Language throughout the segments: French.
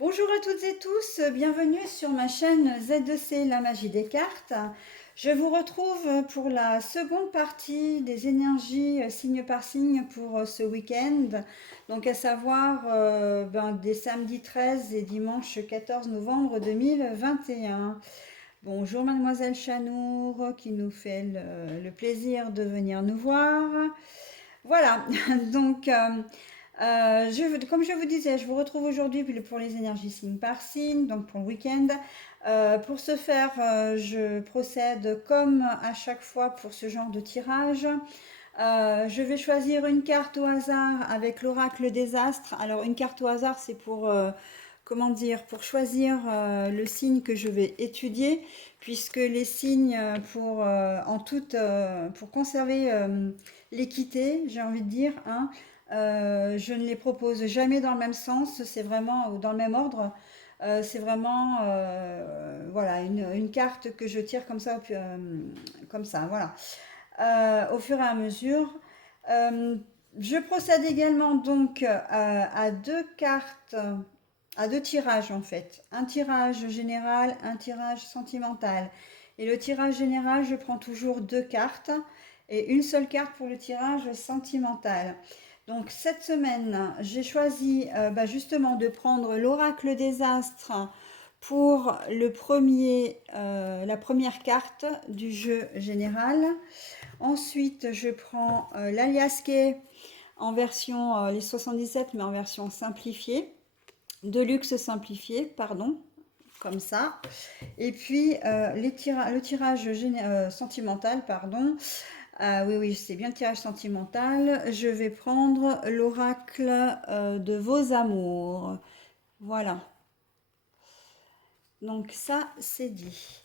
Bonjour à toutes et tous, bienvenue sur ma chaîne Z2C, la magie des cartes. Je vous retrouve pour la seconde partie des énergies signe par signe pour ce week-end, donc à savoir des samedis 13 et dimanche 14 novembre 2021. Bonjour mademoiselle Chanour qui nous fait le plaisir de venir nous voir. Voilà, donc comme je vous disais, je vous retrouve aujourd'hui pour les énergies signe par signe, donc pour le week-end. Pour ce faire, je procède comme à chaque fois pour ce genre de tirage. Je vais choisir une carte au hasard avec l'oracle des astres. Alors une carte au hasard, c'est pour, comment dire, pour choisir le signe que je vais étudier, puisque les signes pour conserver l'équité, j'ai envie de dire, hein, je ne les propose jamais dans le même sens, c'est vraiment, ou dans le même ordre. C'est vraiment voilà, une carte que je tire comme ça, voilà, au fur et à mesure. Euh, je procède également donc à deux cartes, à deux tirages en fait. Un tirage général, un tirage sentimental. Et le tirage général, je prends toujours deux cartes et une seule carte pour le tirage sentimental. Donc cette semaine, j'ai choisi justement de prendre l'oracle des astres pour la première carte du jeu général. Ensuite, je prends l'aliasqué en version les 77, mais en version simplifiée, de luxe simplifié, pardon, comme ça. Et puis le tirage sentimental, pardon. Oui, oui, c'est bien le tirage sentimental. Je vais prendre l'oracle de vos amours. Voilà. Donc ça, c'est dit.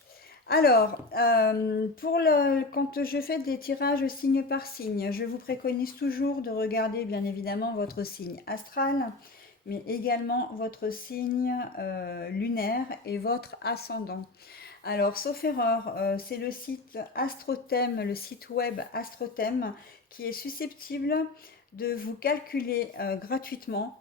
Alors, quand je fais des tirages signe par signe, je vous préconise toujours de regarder bien évidemment votre signe astral, mais également votre signe lunaire et votre ascendant. Alors, sauf erreur, c'est le site Astrothème, le site web Astrothème, qui est susceptible de vous calculer gratuitement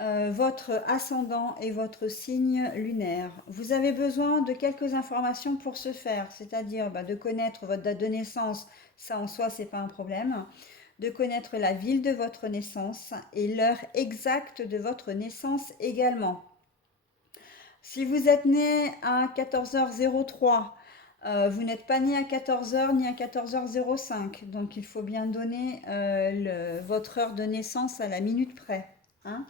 votre ascendant et votre signe lunaire. Vous avez besoin de quelques informations pour ce faire, c'est-à-dire de connaître votre date de naissance, ça en soi c'est pas un problème, de connaître la ville de votre naissance et l'heure exacte de votre naissance également. Si vous êtes né à 14h03, vous n'êtes pas né à 14h ni à 14h05, donc il faut bien donner votre heure de naissance à la minute près, hein.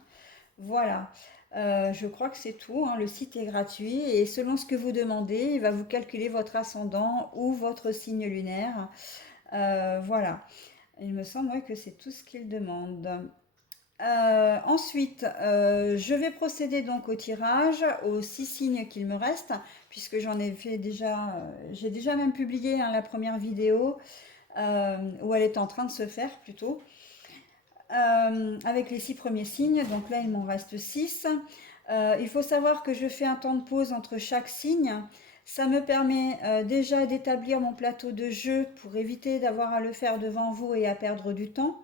Voilà. Je crois que c'est tout, hein. Le site est gratuit et selon ce que vous demandez, il va vous calculer votre ascendant ou votre signe lunaire. Voilà. Il me semble ouais, que c'est tout ce qu'il demande. Ensuite, je vais procéder donc au tirage, aux 6 signes qu'il me reste, puisque j'en ai fait déjà, j'ai déjà même publié hein, la première vidéo, où elle est en train de se faire plutôt. Avec les 6 premiers signes. Donc là, il m'en reste 6. Il faut savoir que je fais un temps de pause entre chaque signe. Ça me permet déjà d'établir mon plateau de jeu pour éviter d'avoir à le faire devant vous et à perdre du temps.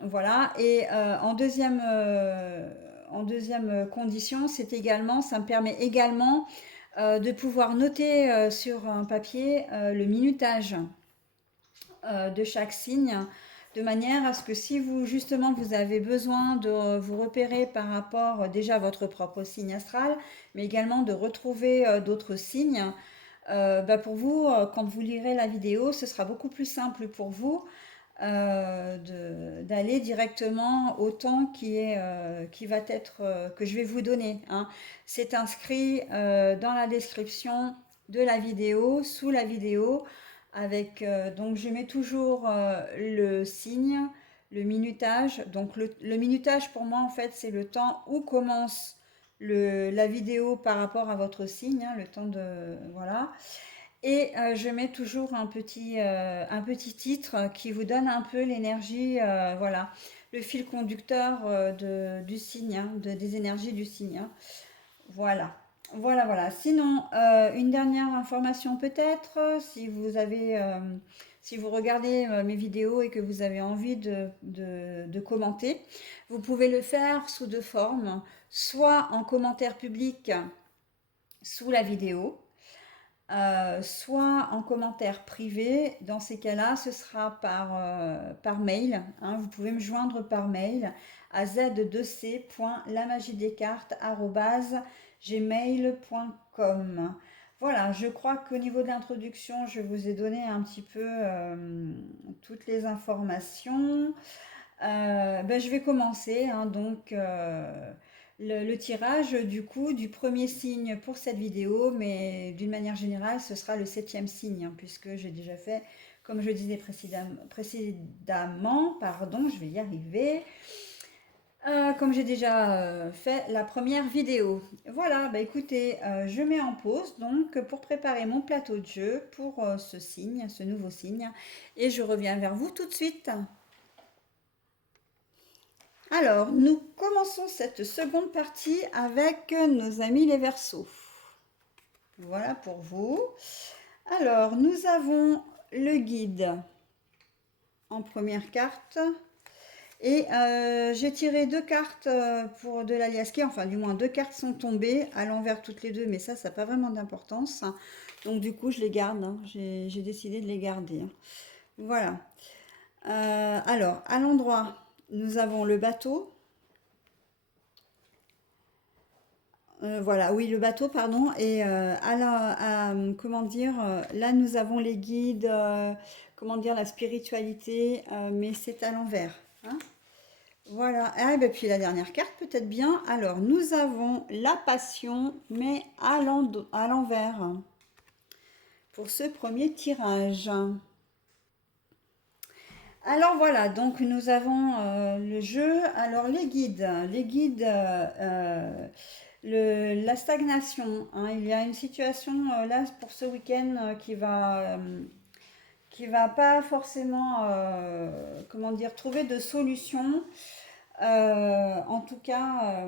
Voilà. Et en deuxième condition, ça me permet également de pouvoir noter sur un papier le minutage de chaque signe, de manière à ce que si vous justement vous avez besoin de vous repérer par rapport déjà à votre propre signe astral, mais également de retrouver d'autres signes, pour vous, quand vous lirez la vidéo, ce sera beaucoup plus simple pour vous d'aller directement au temps qui va être que je vais vous donner, hein. C'est inscrit dans la description de la vidéo, sous la vidéo, avec donc je mets toujours le signe, le minutage. Donc le minutage pour moi en fait c'est le temps où commence la vidéo par rapport à votre signe, hein, le temps de voilà. Et je mets toujours un petit titre qui vous donne un peu l'énergie, voilà, le fil conducteur du signe, hein, des énergies du signe, hein. Voilà. Voilà, voilà. Sinon, une dernière information peut-être, si vous regardez mes vidéos et que vous avez envie de commenter, vous pouvez le faire sous deux formes, soit en commentaire public sous la vidéo, soit en commentaire privé. Dans ces cas-là, ce sera par mail, hein. Vous pouvez me joindre par mail à z2c.lamagiedescartes@gmail.com. Voilà, je crois qu'au niveau de l'introduction, je vous ai donné un petit peu toutes les informations. Je vais commencer, hein, donc le tirage du coup du premier signe pour cette vidéo, mais d'une manière générale, ce sera le septième signe, hein, puisque j'ai déjà fait, comme je disais précédemment, pardon, je vais y arriver, comme j'ai déjà fait la première vidéo. Voilà, bah écoutez, je mets en pause donc pour préparer mon plateau de jeu pour ce signe, ce nouveau signe, et je reviens vers vous tout de suite. Alors, nous commençons cette seconde partie avec nos amis les Verseaux. Voilà pour vous. Alors, nous avons le guide en première carte. Et j'ai tiré deux cartes pour de l'aliasqué. Enfin, du moins, deux cartes sont tombées à l'envers toutes les deux, mais ça n'a pas vraiment d'importance. Donc, du coup, je les garde, hein. J'ai décidé de les garder, hein. Voilà. Alors, à l'endroit, nous avons le bateau. Voilà, oui, le bateau, pardon. Et comment dire, là, nous avons les guides, comment dire, la spiritualité, mais c'est à l'envers, hein. Voilà. Ah, et ben, puis la dernière carte, peut-être bien. Alors, nous avons la passion, mais à l'envers, pour ce premier tirage. Alors voilà, donc nous avons le jeu. Alors les guides, la stagnation, hein. Il y a une situation là pour ce week-end qui va pas forcément, comment dire, trouver de solution. En tout cas,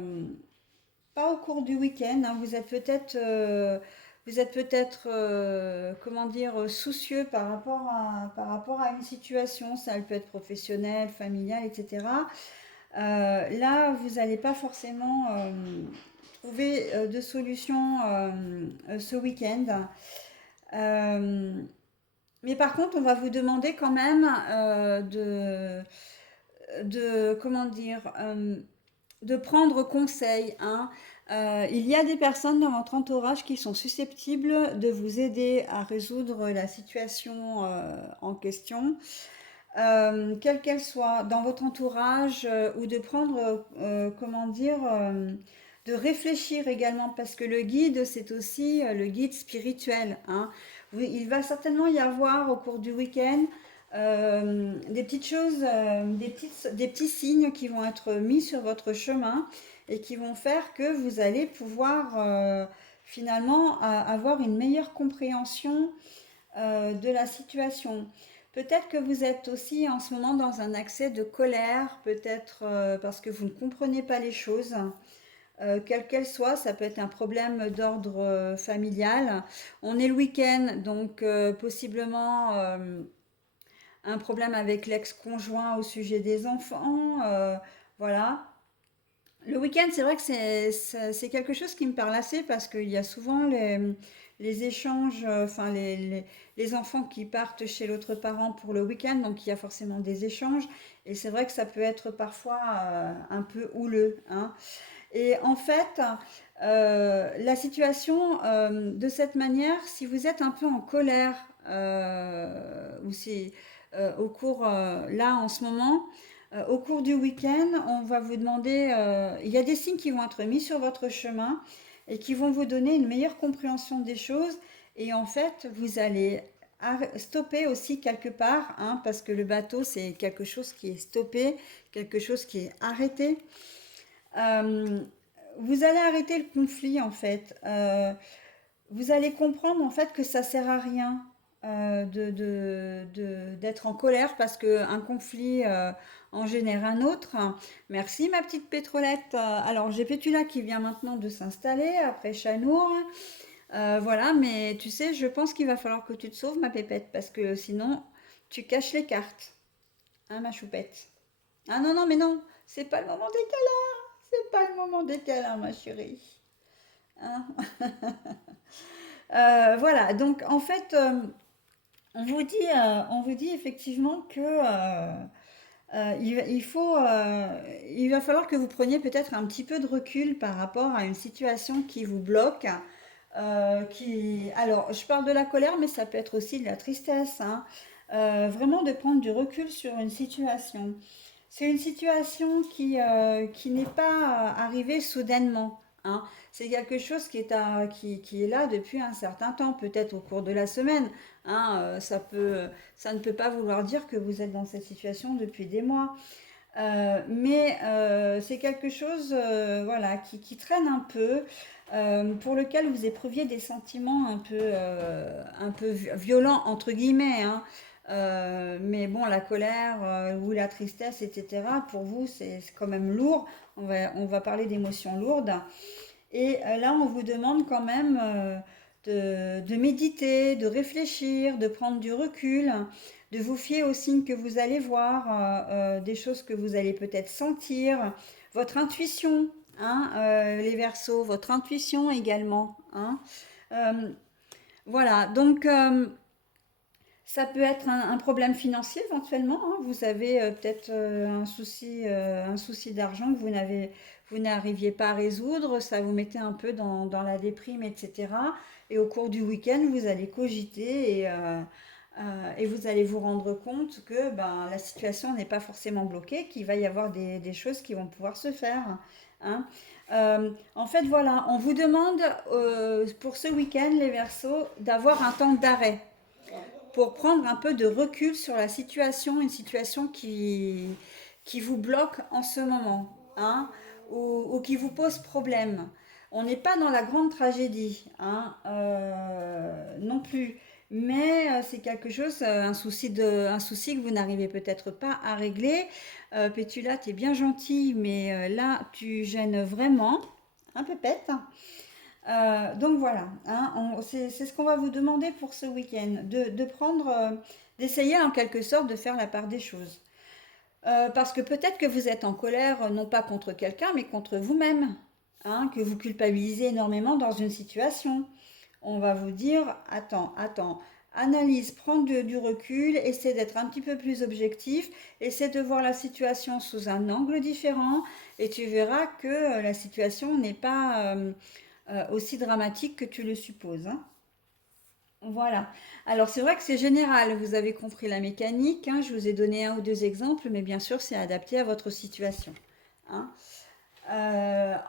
pas au cours du week-end, hein. Vous êtes peut-être, comment dire, soucieux par rapport à une situation. Ça elle peut être professionnelle, familiale, etc. Là, vous n'allez pas forcément trouver de solution ce week-end. Euh, mais par contre, on va vous demander quand même comment dire, de prendre conseil, hein. Il y a des personnes dans votre entourage qui sont susceptibles de vous aider à résoudre la situation en question, quelle qu'elle soit, dans votre entourage, ou de prendre, comment dire, de réfléchir également, parce que le guide, c'est aussi le guide spirituel, hein. Il va certainement y avoir au cours du week-end des petites choses, des petits signes qui vont être mis sur votre chemin et qui vont faire que vous allez pouvoir finalement avoir une meilleure compréhension de la situation. Peut-être que vous êtes aussi en ce moment dans un accès de colère, peut-être parce que vous ne comprenez pas les choses. Quelle qu'elle soit, ça peut être un problème d'ordre familial. On est le week-end, donc possiblement un problème avec l'ex-conjoint au sujet des enfants. Voilà. Le week-end, c'est vrai que c'est quelque chose qui me parle assez parce qu'il y a souvent les échanges, enfin les enfants qui partent chez l'autre parent pour le week-end, donc il y a forcément des échanges. Et c'est vrai que ça peut être parfois un peu houleux, hein. Et en fait, la situation de cette manière, si vous êtes un peu en colère, ou si au cours, là en ce moment, au cours du week-end, on va vous demander, il y a des signes qui vont être mis sur votre chemin et qui vont vous donner une meilleure compréhension des choses. Et en fait, vous allez stopper aussi quelque part, hein, parce que le bateau, c'est quelque chose qui est stoppé, quelque chose qui est arrêté. Euh, Vous allez arrêter le conflit en fait. Vous allez comprendre en fait que ça sert à rien d'être en colère parce qu'un conflit en génère un autre. Merci ma petite pétrolette. Alors j'ai Pétula qui vient maintenant de s'installer après Chanour. Voilà, mais tu sais, je pense qu'il va falloir que tu te sauves ma pépette parce que sinon tu caches les cartes, hein, ma choupette. Ah non, non, mais non, c'est pas le moment des câlins, c'est pas le moment des câlins, ma chérie. Hein. Voilà, donc en fait, on vous dit effectivement que il va falloir que vous preniez peut-être un petit peu de recul par rapport à une situation qui vous bloque. Alors, je parle de la colère, mais ça peut être aussi de la tristesse, hein. Vraiment de prendre du recul sur une situation. C'est une situation qui n'est pas arrivée soudainement, hein. C'est quelque chose qui est là depuis un certain temps, peut-être au cours de la semaine, hein. Ça ne peut pas vouloir dire que vous êtes dans cette situation depuis des mois. Mais c'est quelque chose voilà, qui traîne un peu, pour lequel vous éprouviez des sentiments un peu violents, entre guillemets, hein. Mais bon, la colère ou la tristesse, etc., pour vous, c'est quand même lourd. On va parler d'émotions lourdes. Et là, on vous demande quand même de méditer, de réfléchir, de prendre du recul, de vous fier aux signes que vous allez voir, des choses que vous allez peut-être sentir, votre intuition, hein, les Verseaux, votre intuition également, hein. Euh, voilà, donc ça peut être un problème financier éventuellement, hein. Vous avez peut-être un souci d'argent que vous n'arriviez pas à résoudre, ça vous mettait un peu dans la déprime, etc. Et au cours du week-end, vous allez cogiter et vous allez vous rendre compte que ben, la situation n'est pas forcément bloquée, qu'il va y avoir des choses qui vont pouvoir se faire, hein. En fait, voilà, on vous demande pour ce week-end, les Verseaux, d'avoir un temps d'arrêt pour prendre un peu de recul sur la situation, une situation qui vous bloque en ce moment, hein, ou qui vous pose problème. On n'est pas dans la grande tragédie, hein, non plus. Mais c'est quelque chose, un souci que vous n'arrivez peut-être pas à régler. Pétula, tu es bien gentille, mais là, tu gênes vraiment, un peu pète. Donc voilà, hein, c'est ce qu'on va vous demander pour ce week-end, de prendre, d'essayer en quelque sorte de faire la part des choses. Parce que peut-être que vous êtes en colère, non pas contre quelqu'un, mais contre vous-même, hein, que vous culpabilisez énormément dans une situation. On va vous dire, attends, analyse, prends du recul, essaie d'être un petit peu plus objectif, essaie de voir la situation sous un angle différent, et tu verras que la situation n'est pas aussi dramatique que tu le supposes, hein. Voilà. Alors c'est vrai que c'est général, vous avez compris la mécanique, hein, je vous ai donné un ou deux exemples, mais bien sûr c'est adapté à votre situation, hein.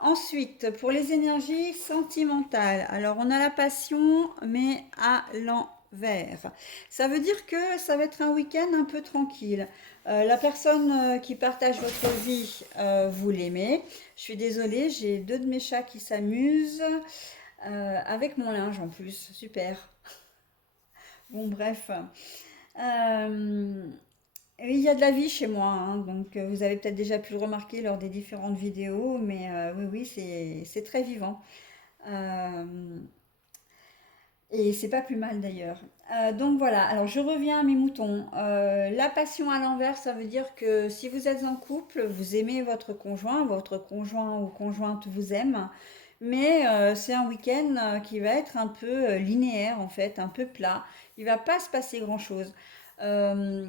Ensuite, pour les énergies sentimentales, alors on a la passion, mais à l'envers. Ça veut dire que ça va être un week-end un peu tranquille. La personne qui partage votre vie, vous l'aimez. Je suis désolée, j'ai deux de mes chats qui s'amusent avec mon linge en plus. Super. Bon, bref. Euh, oui, il y a de la vie chez moi, hein, donc vous avez peut-être déjà pu le remarquer lors des différentes vidéos, mais oui, oui, c'est très vivant. Euh, et c'est pas plus mal d'ailleurs. Donc voilà, alors je reviens à mes moutons. La passion à l'envers, ça veut dire que si vous êtes en couple, vous aimez votre conjoint ou conjointe vous aime, mais c'est un week-end qui va être un peu linéaire en fait, un peu plat. Il va pas se passer grand-chose. Euh,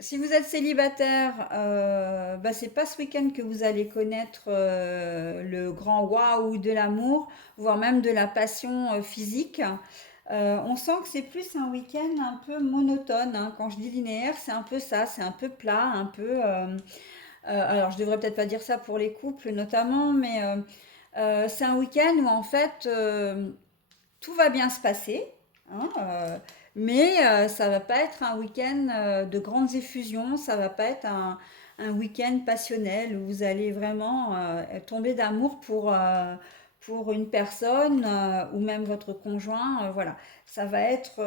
Si vous êtes célibataire, bah, c'est pas ce week-end que vous allez connaître le grand waouh de l'amour, voire même de la passion physique. On sent que c'est plus un week-end un peu monotone, hein. Quand je dis linéaire, c'est un peu ça, c'est un peu plat, un peu. Alors, je devrais peut-être pas dire ça pour les couples notamment, mais c'est un week-end où en fait tout va bien se passer, hein, mais ça va pas être un week-end de grandes effusions, ça va pas être un week-end passionnel où vous allez vraiment tomber d'amour pour une personne ou même votre conjoint. Voilà, ça va être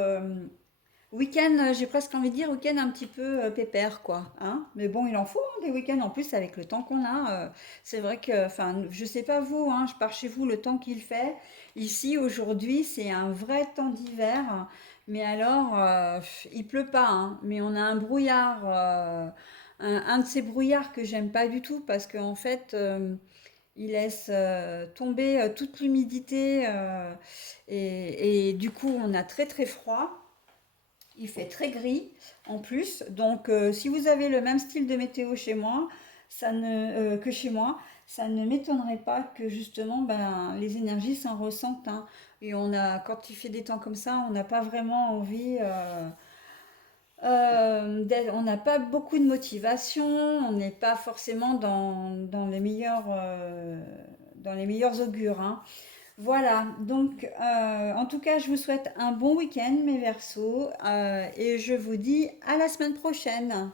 week-end, j'ai presque envie de dire week-end un petit peu pépère, quoi, hein. Mais bon, il en faut hein, des week-ends en plus avec le temps qu'on a. C'est vrai que, enfin, je sais pas vous, hein, je pars chez vous le temps qu'il fait. Ici, aujourd'hui, c'est un vrai temps d'hiver Mais alors, il pleut pas, hein, mais on a un brouillard, un de ces brouillards que j'aime pas du tout parce qu'en fait, il laisse tomber toute l'humidité et du coup, on a très très froid. Il fait très gris en plus. Donc, si vous avez le même style de météo chez moi, que chez moi, ça ne m'étonnerait pas que justement ben, les énergies s'en ressentent, hein. Et quand il fait des temps comme ça, on n'a pas vraiment envie. On n'a pas beaucoup de motivation, on n'est pas forcément dans les meilleurs augures, hein. Voilà, donc en tout cas, je vous souhaite un bon week-end, mes Verseaux, et je vous dis à la semaine prochaine.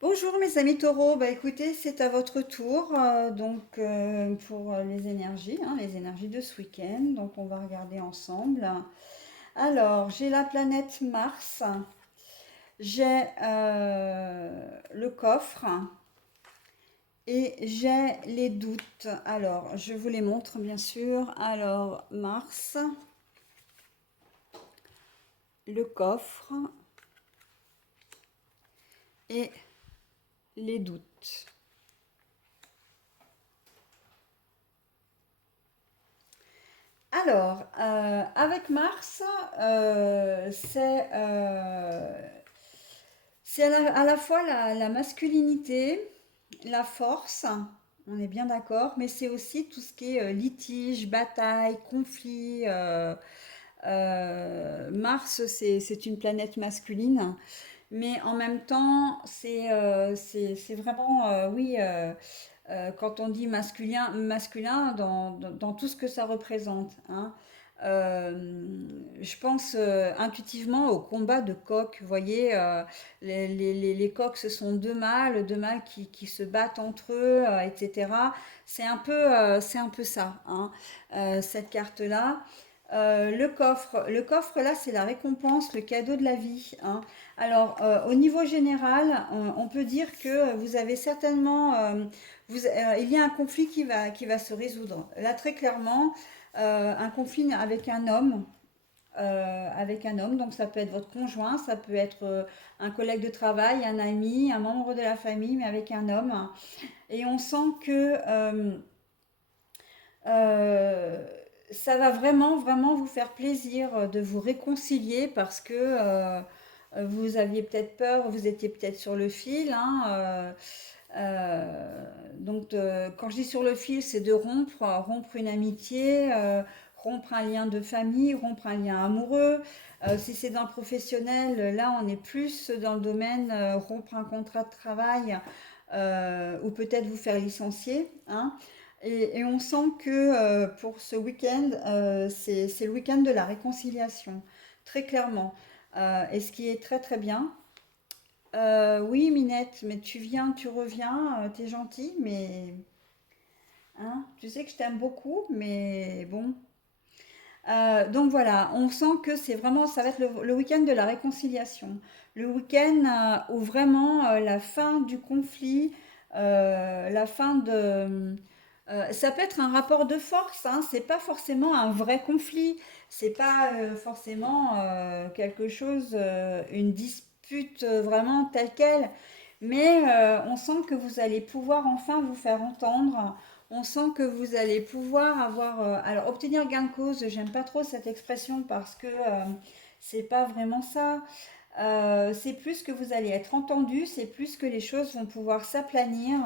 Bonjour mes amis taureaux, bah écoutez, c'est à votre tour, pour les énergies de ce week-end, donc on va regarder ensemble. Alors, j'ai la planète Mars, j'ai le coffre et j'ai les doutes. Alors, je vous les montre bien sûr. Alors, Mars, le coffre et les doutes. Alors, avec Mars, c'est à la fois la masculinité, la force, on est bien d'accord, mais c'est aussi tout ce qui est litige, bataille, conflit. Mars, c'est une planète masculine, mais en même temps, c'est vraiment, oui, quand on dit masculin dans tout ce que ça représente, hein. Je pense intuitivement au combat de coqs. Vous voyez, les coqs, ce sont deux mâles qui se battent entre eux, etc. C'est un peu ça, hein, cette carte-là. Le coffre là, c'est la récompense, le cadeau de la vie, hein. Alors, au niveau général, on peut dire que vous avez certainement, il y a un conflit qui va se résoudre. Là, très clairement, un conflit avec un homme, donc ça peut être votre conjoint, ça peut être un collègue de travail, un ami, un membre de la famille, mais avec un homme. Et on sent que euh, ça va vraiment, vraiment vous faire plaisir de vous réconcilier parce que vous aviez peut-être peur, vous étiez peut-être sur le fil, hein, quand je dis sur le fil, c'est de rompre une amitié, rompre un lien de famille, rompre un lien amoureux. Si c'est dans le professionnel, là, on est plus dans le domaine rompre un contrat de travail ou peut-être vous faire licencier, hein. Et on sent que pour ce week-end, c'est le week-end de la réconciliation, très clairement. Et ce qui est très très bien. Oui, Minette, mais tu viens, tu reviens, t'es gentille, mais hein, tu sais que je t'aime beaucoup, mais bon. Donc voilà, on sent que c'est vraiment, ça va être le week-end de la réconciliation, le week-end où vraiment la fin du conflit, la fin de, ça peut être un rapport de force, hein, c'est pas forcément un vrai conflit, c'est pas forcément quelque chose, une dispute vraiment telle quelle, mais on sent que vous allez pouvoir enfin vous faire entendre, on sent que vous allez pouvoir avoir, alors obtenir gain de cause, j'aime pas trop cette expression parce que c'est pas vraiment ça. C'est plus que vous allez être entendu, c'est plus que les choses vont pouvoir s'aplanir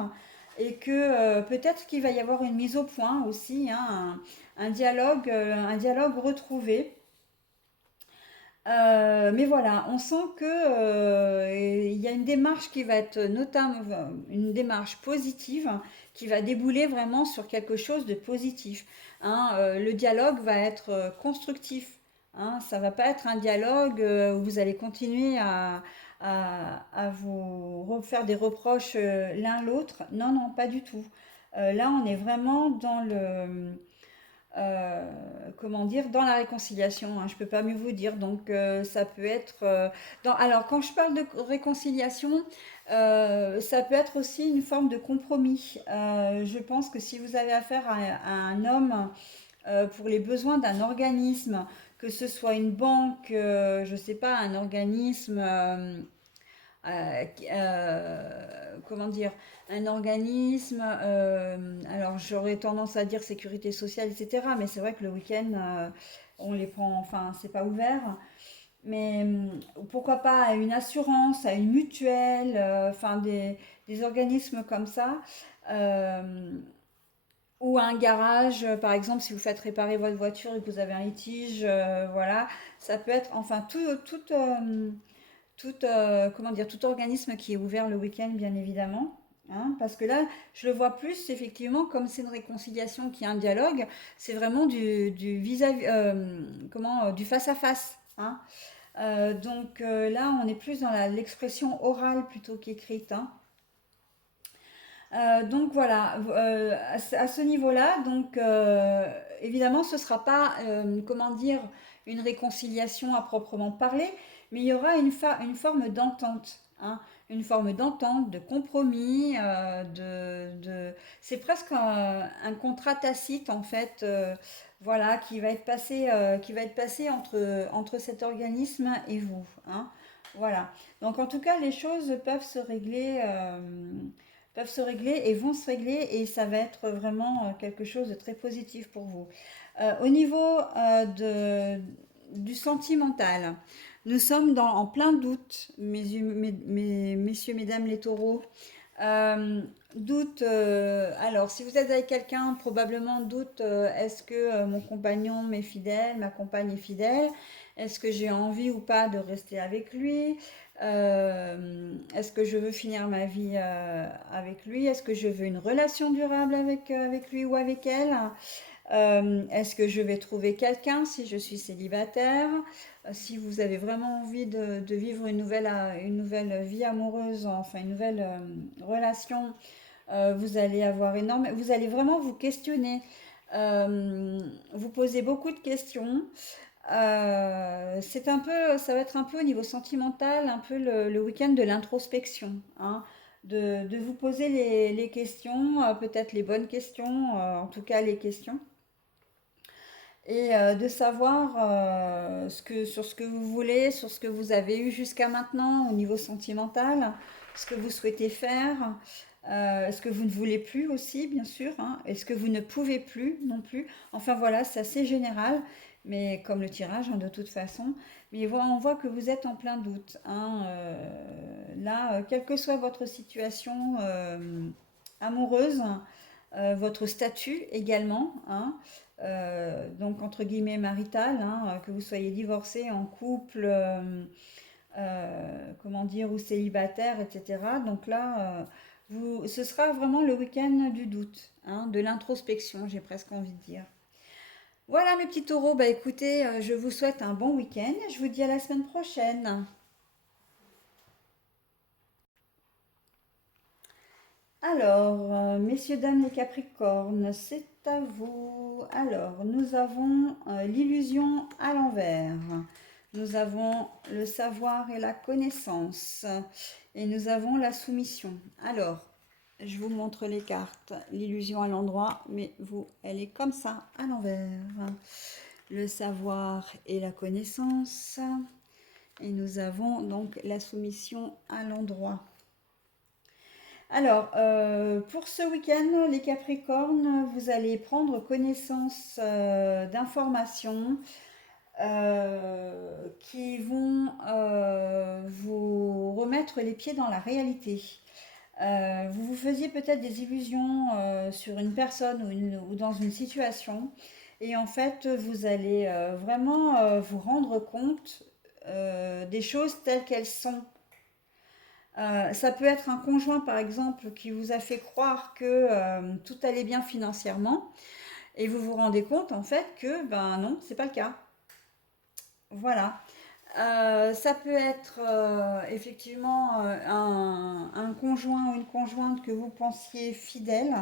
et que peut-être qu'il va y avoir une mise au point aussi, hein, un dialogue retrouvé. Mais voilà, on sent que il y a une démarche qui va être notamment une démarche positive qui va débouler vraiment sur quelque chose de positif, hein. Le dialogue va être constructif, hein. Ça va pas être un dialogue où vous allez continuer à vous refaire des reproches l'un l'autre. Non, non, pas du tout. Là, on est vraiment dans comment dire, dans la réconciliation, hein, je peux pas mieux vous dire. Donc ça peut être alors quand je parle de réconciliation, ça peut être aussi une forme de compromis. Je pense que si vous avez affaire à un homme pour les besoins d'un organisme, que ce soit une banque, je ne sais pas, un organisme, comment dire, un organisme, alors j'aurais tendance à dire sécurité sociale, etc. Mais c'est vrai que le week-end, on les prend, enfin, c'est pas ouvert. Mais pourquoi pas à une assurance, à une mutuelle, enfin des organismes comme ça. euh, ou à un garage, par exemple, si vous faites réparer votre voiture et que vous avez un litige, voilà, ça peut être, enfin, comment dire, tout organisme qui est ouvert le week-end, bien évidemment. Hein, parce que là, je le vois plus, effectivement, comme c'est une réconciliation qui est un dialogue, c'est vraiment du vis-à-vis, du face-à-face. Hein. Donc là, on est plus dans l'expression orale plutôt qu'écrite. Hein. Donc voilà, à ce niveau-là, donc évidemment, ce ne sera pas, comment dire, une réconciliation à proprement parler, mais il y aura une forme d'entente, hein, une forme d'entente, de compromis, c'est presque un contrat tacite en fait, voilà, qui va être passé entre cet organisme et vous, hein, voilà. Donc en tout cas, les choses peuvent se régler et vont se régler et ça va être vraiment quelque chose de très positif pour vous. Au niveau du sentimental, nous sommes en plein doute, messieurs, mesdames les taureaux. Euh, doute, alors si vous êtes avec quelqu'un, probablement doute, est-ce que mon compagnon m'est fidèle, ma compagne est fidèle, est-ce que j'ai envie ou pas de rester avec lui, est-ce que je veux finir ma vie avec lui, est-ce que je veux une relation durable avec lui ou avec elle, est-ce que je vais trouver quelqu'un si je suis célibataire? Si vous avez vraiment envie de vivre une nouvelle vie amoureuse, enfin une nouvelle relation, vous allez vraiment vous questionner, vous poser beaucoup de questions. Ça va être un peu au niveau sentimental, un peu le week-end de l'introspection, hein, de vous poser les questions, peut-être les bonnes questions, en tout cas les questions et de savoir sur ce que vous voulez, sur ce que vous avez eu jusqu'à maintenant au niveau sentimental, ce que vous souhaitez faire, ce que vous ne voulez plus aussi, bien sûr, hein, et ce que vous ne pouvez plus non plus. Enfin voilà, c'est assez général, mais comme le tirage, hein, de toute façon. Mais on voit que vous êtes en plein doute. Hein, là, quelle que soit votre situation amoureuse, votre statut également, hein, donc entre guillemets marital, hein, que vous soyez divorcé, en couple, comment dire, ou célibataire, etc. Donc là, ce sera vraiment le week-end du doute, hein, de l'introspection, j'ai presque envie de dire. Voilà mes petits taureaux, bah écoutez, je vous souhaite un bon week-end, je vous dis à la semaine prochaine. Alors, messieurs, dames les Capricornes, c'est à vous. Alors, nous avons l'illusion à l'envers. Nous avons le savoir et la connaissance. Et nous avons la soumission. Alors, je vous montre les cartes. L'illusion à l'endroit, mais vous, elle est comme ça, à l'envers. Le savoir et la connaissance. Et nous avons donc la soumission à l'endroit. Alors, pour ce week-end, les Capricornes, vous allez prendre connaissance d'informations qui vont vous remettre les pieds dans la réalité. Vous vous faisiez peut-être des illusions sur une personne ou dans une situation, et en fait, vous allez vraiment vous rendre compte des choses telles qu'elles sont. Ça peut être un conjoint, par exemple, qui vous a fait croire que tout allait bien financièrement, et vous vous rendez compte, en fait, que, ben non, c'est pas le cas. Voilà. Ça peut être effectivement un conjoint ou une conjointe que vous pensiez fidèle,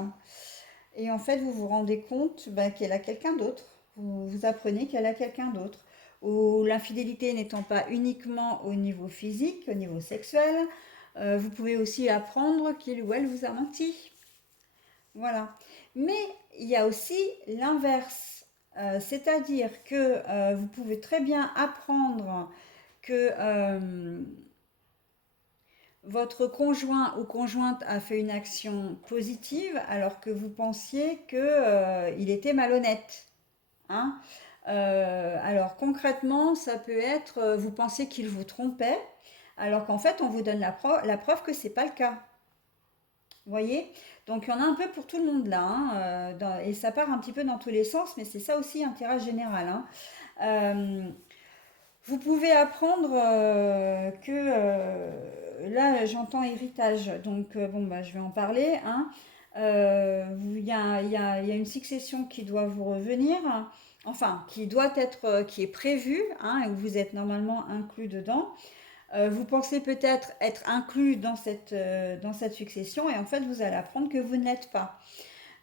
et en fait, vous vous rendez compte ben, qu'elle a quelqu'un d'autre. Vous apprenez qu'elle a quelqu'un d'autre. Ou l'infidélité n'étant pas uniquement au niveau physique, au niveau sexuel, vous pouvez aussi apprendre qu'il ou elle vous a menti. Voilà. Mais il y a aussi l'inverse. C'est-à-dire que vous pouvez très bien apprendre que votre conjoint ou conjointe a fait une action positive alors que vous pensiez que, il était malhonnête, hein. Alors concrètement, ça peut être, vous pensez qu'il vous trompait, alors qu'en fait, on vous donne la preuve que c'est pas le cas. Vous voyez? Donc il y en a un peu pour tout le monde là, hein, et ça part un petit peu dans tous les sens, mais c'est ça aussi un tirage général, hein. Euh, Vous pouvez apprendre que là j'entends héritage, donc bon bah je vais en parler, hein. Il y a une succession qui doit vous revenir, enfin qui doit être, qui est prévue, hein, et où vous êtes normalement inclus dedans. Vous pensez peut-être être inclus dans cette succession et en fait vous allez apprendre que vous ne l'êtes pas.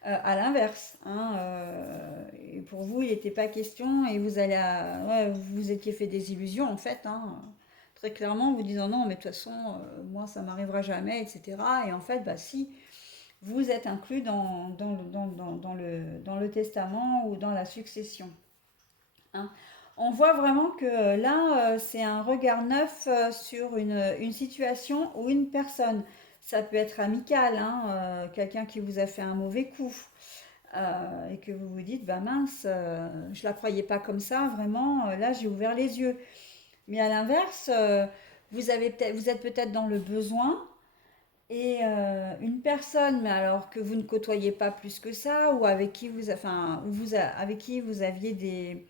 À l'inverse, hein, et pour vous, il n'était pas question et ouais, vous vous étiez fait des illusions en fait, hein, très clairement, vous disant non, mais de toute façon, moi, ça m'arrivera jamais, etc. Et en fait, bah si, vous êtes inclus dans le testament ou dans la succession, hein. On voit vraiment que là, c'est un regard neuf sur une situation ou une personne. Ça peut être amical, hein, quelqu'un qui vous a fait un mauvais coup et que vous vous dites, bah mince, je la croyais pas comme ça, vraiment, là j'ai ouvert les yeux. Mais à l'inverse, vous êtes peut-être dans le besoin et une personne, mais alors que vous ne côtoyez pas plus que ça, ou avec qui avec qui vous aviez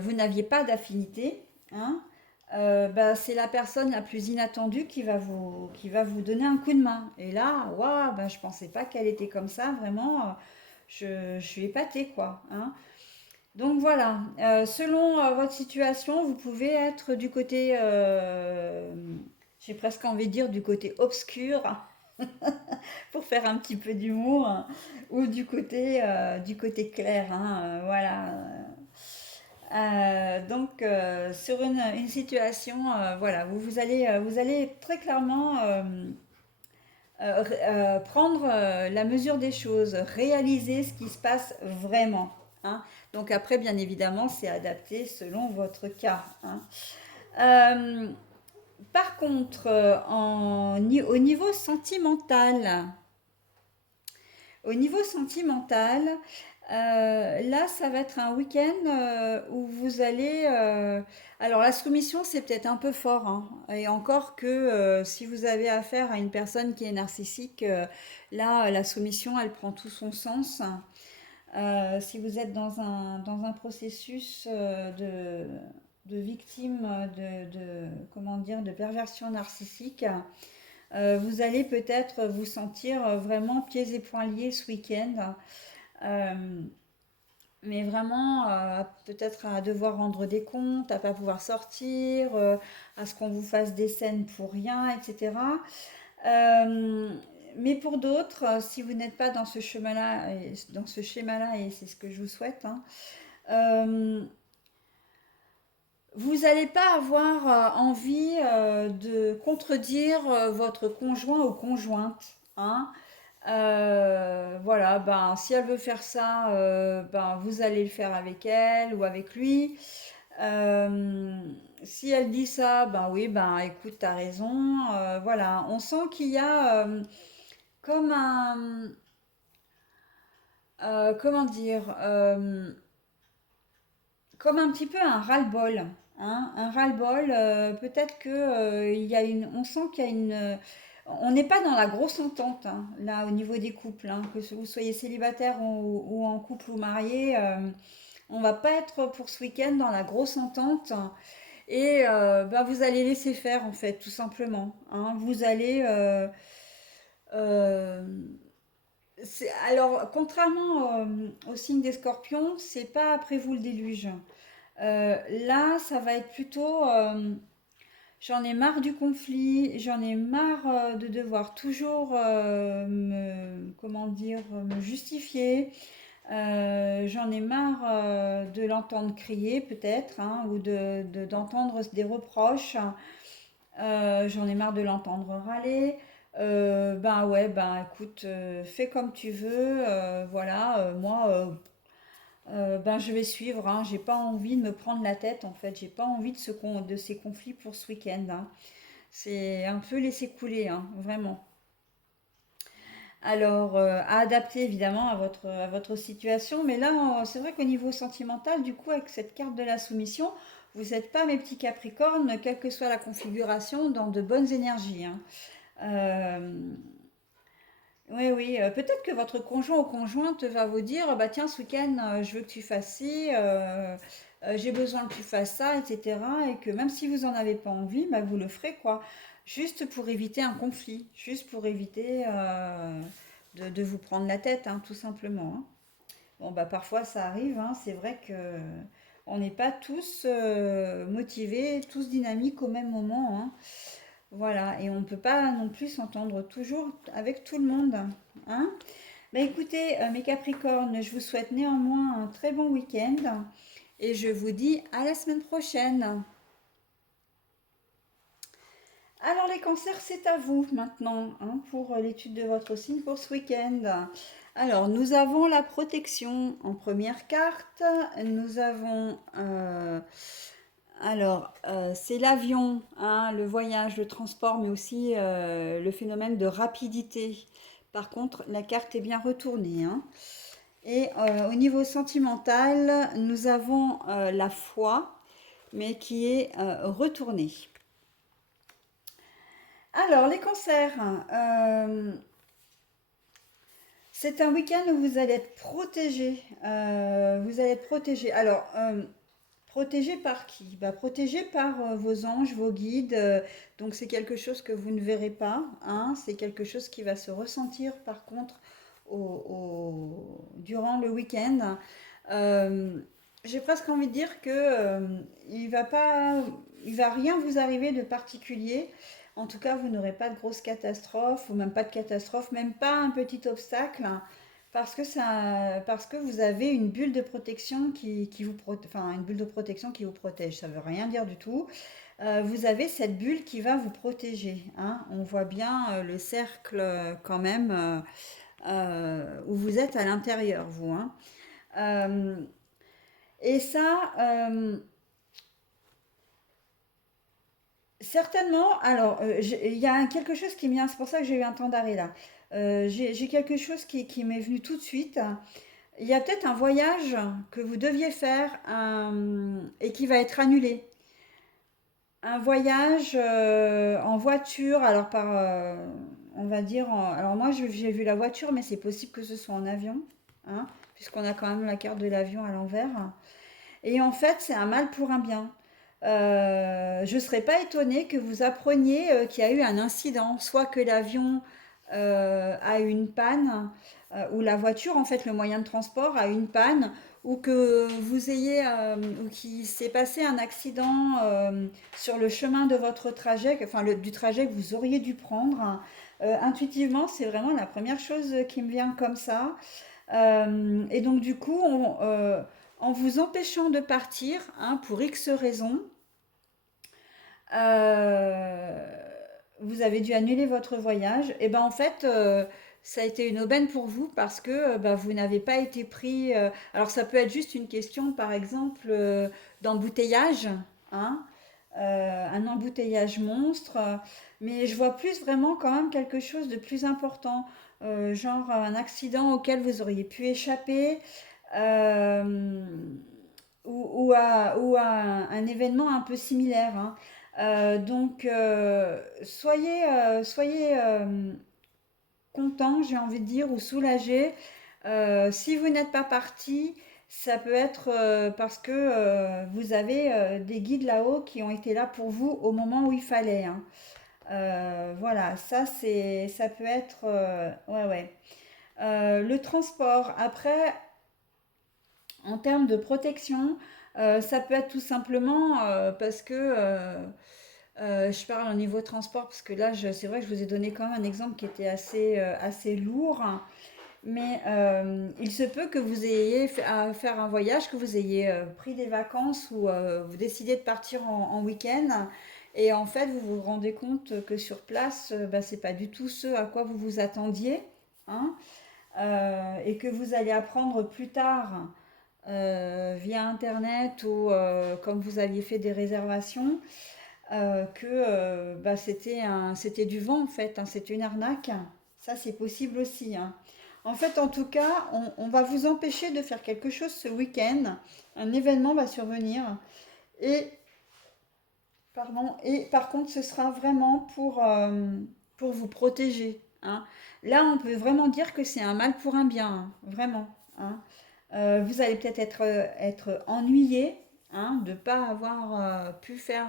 vous n'aviez pas d'affinité, hein, bah, c'est la personne la plus inattendue qui va vous donner un coup de main. Et là, waouh, bah, je pensais pas qu'elle était comme ça, vraiment, je suis épatée, quoi, hein. Donc voilà, selon votre situation, vous pouvez être du côté, j'ai presque envie de dire du côté obscur, pour faire un petit peu d'humour, hein, ou du côté clair, hein, voilà. Donc, sur une situation, voilà, où vous allez très clairement prendre la mesure des choses, réaliser ce qui se passe vraiment, hein. Donc après, bien évidemment, c'est adapté selon votre cas, hein. Euh, Par contre, au niveau sentimental, là, ça va être un week-end où vous allez... alors, la soumission, c'est peut-être un peu fort, hein. Et encore que si vous avez affaire à une personne qui est narcissique, là, la soumission, elle prend tout son sens. Si vous êtes dans un processus de victime comment dire, de perversion narcissique, vous allez peut-être vous sentir vraiment pieds et poings liés ce week-end. Euh, mais vraiment, peut-être à devoir rendre des comptes, à pas pouvoir sortir, à ce qu'on vous fasse des scènes pour rien, etc. Euh, mais pour d'autres, si vous n'êtes pas dans ce chemin-là, dans ce schéma-là, et c'est ce que je vous souhaite, hein, euh, vous n'allez pas avoir envie de contredire votre conjoint ou conjointe, hein. Voilà, ben, si elle veut faire ça, ben, vous allez le faire avec elle ou avec lui. Euh, Si elle dit ça, ben oui, ben écoute, t'as raison. Voilà, on sent qu'il y a comme comment dire, comme un petit peu un ras-le-bol, hein, un ras-le-bol. Peut-être que il y a on sent qu'il y a on n'est pas dans la grosse entente, hein, là au niveau des couples, hein, que vous soyez célibataire ou en couple ou marié, on va pas être pour ce week-end dans la grosse entente. Et bah, vous allez laisser faire en fait, tout simplement, hein. Vous allez euh, alors, contrairement au signe des scorpions, c'est pas après vous le déluge. Là, ça va être plutôt j'en ai marre du conflit, j'en ai marre de devoir toujours comment dire, me justifier. J'en ai marre de l'entendre crier peut-être, hein, ou d'entendre des reproches. J'en ai marre de l'entendre râler. Ben ouais, ben écoute, fais comme tu veux. Voilà, moi, Ben, je vais suivre, hein. J'ai pas envie de me prendre la tête, en fait. J'ai pas envie de ces conflits pour ce week-end, hein. C'est un peu laisser couler, hein, vraiment. Alors, à adapter évidemment à votre situation, mais là, c'est vrai qu'au niveau sentimental, du coup, avec cette carte de la soumission, vous n'êtes pas, mes petits Capricornes, quelle que soit la configuration, dans de bonnes énergies, hein. Euh, oui, oui, peut-être que votre conjoint ou conjointe va vous dire, bah tiens, ce week-end, je veux que tu fasses ci, j'ai besoin que tu fasses ça, etc. Et que même si vous n'en avez pas envie, bah, vous le ferez, quoi. Juste pour éviter un conflit, juste pour éviter de vous prendre la tête, hein, tout simplement, hein. Bon, bah parfois ça arrive, hein, c'est vrai que on n'est pas tous motivés, tous dynamiques au même moment, hein. Voilà, et on ne peut pas non plus s'entendre toujours avec tout le monde, hein. Bah écoutez, mes Capricornes, je vous souhaite néanmoins un très bon week-end et je vous dis à la semaine prochaine. Alors les cancers, c'est à vous maintenant, hein, pour l'étude de votre signe pour ce week-end. Alors nous avons la protection en première carte, nous avons c'est l'avion, hein, le voyage, le transport, mais aussi le phénomène de rapidité. Par contre, la carte est bien retournée, hein. Et au niveau sentimental, nous avons la foi, mais qui est retournée. Alors, les cancers, c'est un week-end où vous allez être protégé. Vous allez être protégé. Alors, protégé par qui? Bah, protégé par vos anges, vos guides. Donc c'est quelque chose que vous ne verrez pas, hein. C'est quelque chose qui va se ressentir par contre durant le week-end. Euh, j'ai presque envie de dire que il va pas, il va rien vous arriver de particulier. En tout cas, vous n'aurez pas de grosses catastrophes, ou même pas de catastrophe, même pas un petit obstacle, parce que vous avez une bulle de protection enfin une bulle de protection qui vous protège. Ça veut rien dire du tout. Vous avez cette bulle qui va vous protéger, hein. On voit bien le cercle quand même où vous êtes à l'intérieur, vous, hein. Euh, et ça, certainement. Alors, il y a quelque chose qui me vient. C'est pour ça que j'ai eu un temps d'arrêt là. J'ai quelque chose qui m'est venu tout de suite. Il y a peut-être un voyage que vous deviez faire et qui va être annulé. Un voyage en voiture, alors on va dire, alors moi j'ai vu la voiture, mais c'est possible que ce soit en avion, hein, puisqu'on a quand même la carte de l'avion à l'envers. Et en fait, c'est un mal pour un bien. Je ne serais pas étonnée que vous appreniez qu'il y a eu un incident, soit que l'avion a eu une panne, ou la voiture, en fait, le moyen de transport a eu une panne, ou que vous ayez, ou qu'il s'est passé un accident sur le chemin de votre trajet, enfin du trajet que vous auriez dû prendre. Intuitivement, c'est vraiment la première chose qui me vient comme ça. Et donc, du coup, en vous empêchant de partir, hein, pour X raisons, euh, vous avez dû annuler votre voyage. Et ben en fait, ça a été une aubaine pour vous parce que bah, vous n'avez pas été pris. Alors ça peut être juste une question, par exemple, d'embouteillage, hein, un embouteillage monstre. Mais je vois plus vraiment quand même quelque chose de plus important, genre un accident auquel vous auriez pu échapper. euh, ou à un événement un peu similaire, hein. Donc, soyez content, j'ai envie de dire, ou soulagé. Si vous n'êtes pas parti, ça peut être parce que vous avez des guides là-haut qui ont été là pour vous au moment où il fallait, hein. Voilà, ça peut être, ouais, ouais. Le transport, après, en termes de protection, ça peut être tout simplement parce que je parle au niveau transport, parce que là, c'est vrai que je vous ai donné quand même un exemple qui était assez lourd, hein. Mais il se peut que vous ayez fait, à faire un voyage, que vous ayez pris des vacances ou vous décidez de partir en week-end. Et en fait, vous vous rendez compte que sur place, bah, c'est pas du tout ce à quoi vous vous attendiez, hein. Et que vous allez apprendre plus tard via Internet ou comme vous aviez fait des réservations, que bah, c'était du vent en fait, hein, c'était une arnaque. Ça, c'est possible aussi, hein. En fait, en tout cas, on va vous empêcher de faire quelque chose ce week-end. Un événement va survenir. Et, pardon, et par contre, ce sera vraiment pour vous protéger, hein. Là, on peut vraiment dire que c'est un mal pour un bien, hein, vraiment, hein. Vous allez peut-être être ennuyé, hein, de ne pas avoir pu faire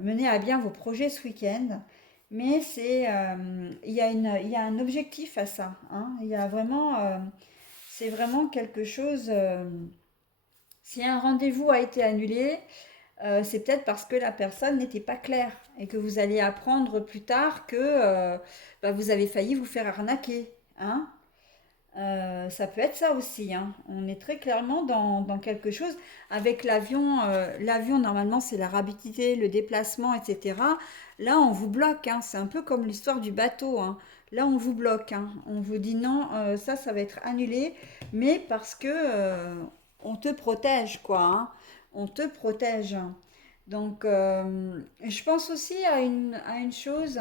mener à bien vos projets ce week-end. Mais il y a un objectif à ça, hein. Il y a vraiment, c'est vraiment quelque chose. Si un rendez-vous a été annulé, c'est peut-être parce que la personne n'était pas claire et que vous allez apprendre plus tard que bah, vous avez failli vous faire arnaquer, hein. Ça peut être ça aussi, hein. On est très clairement dans quelque chose. Avec l'avion, l'avion normalement c'est la rapidité, le déplacement, etc. Là on vous bloque, hein. C'est un peu comme l'histoire du bateau, hein. Là on vous bloque, hein. On vous dit non, ça va être annulé, mais parce que on te protège, quoi, hein. On te protège. Donc je pense aussi à une chose.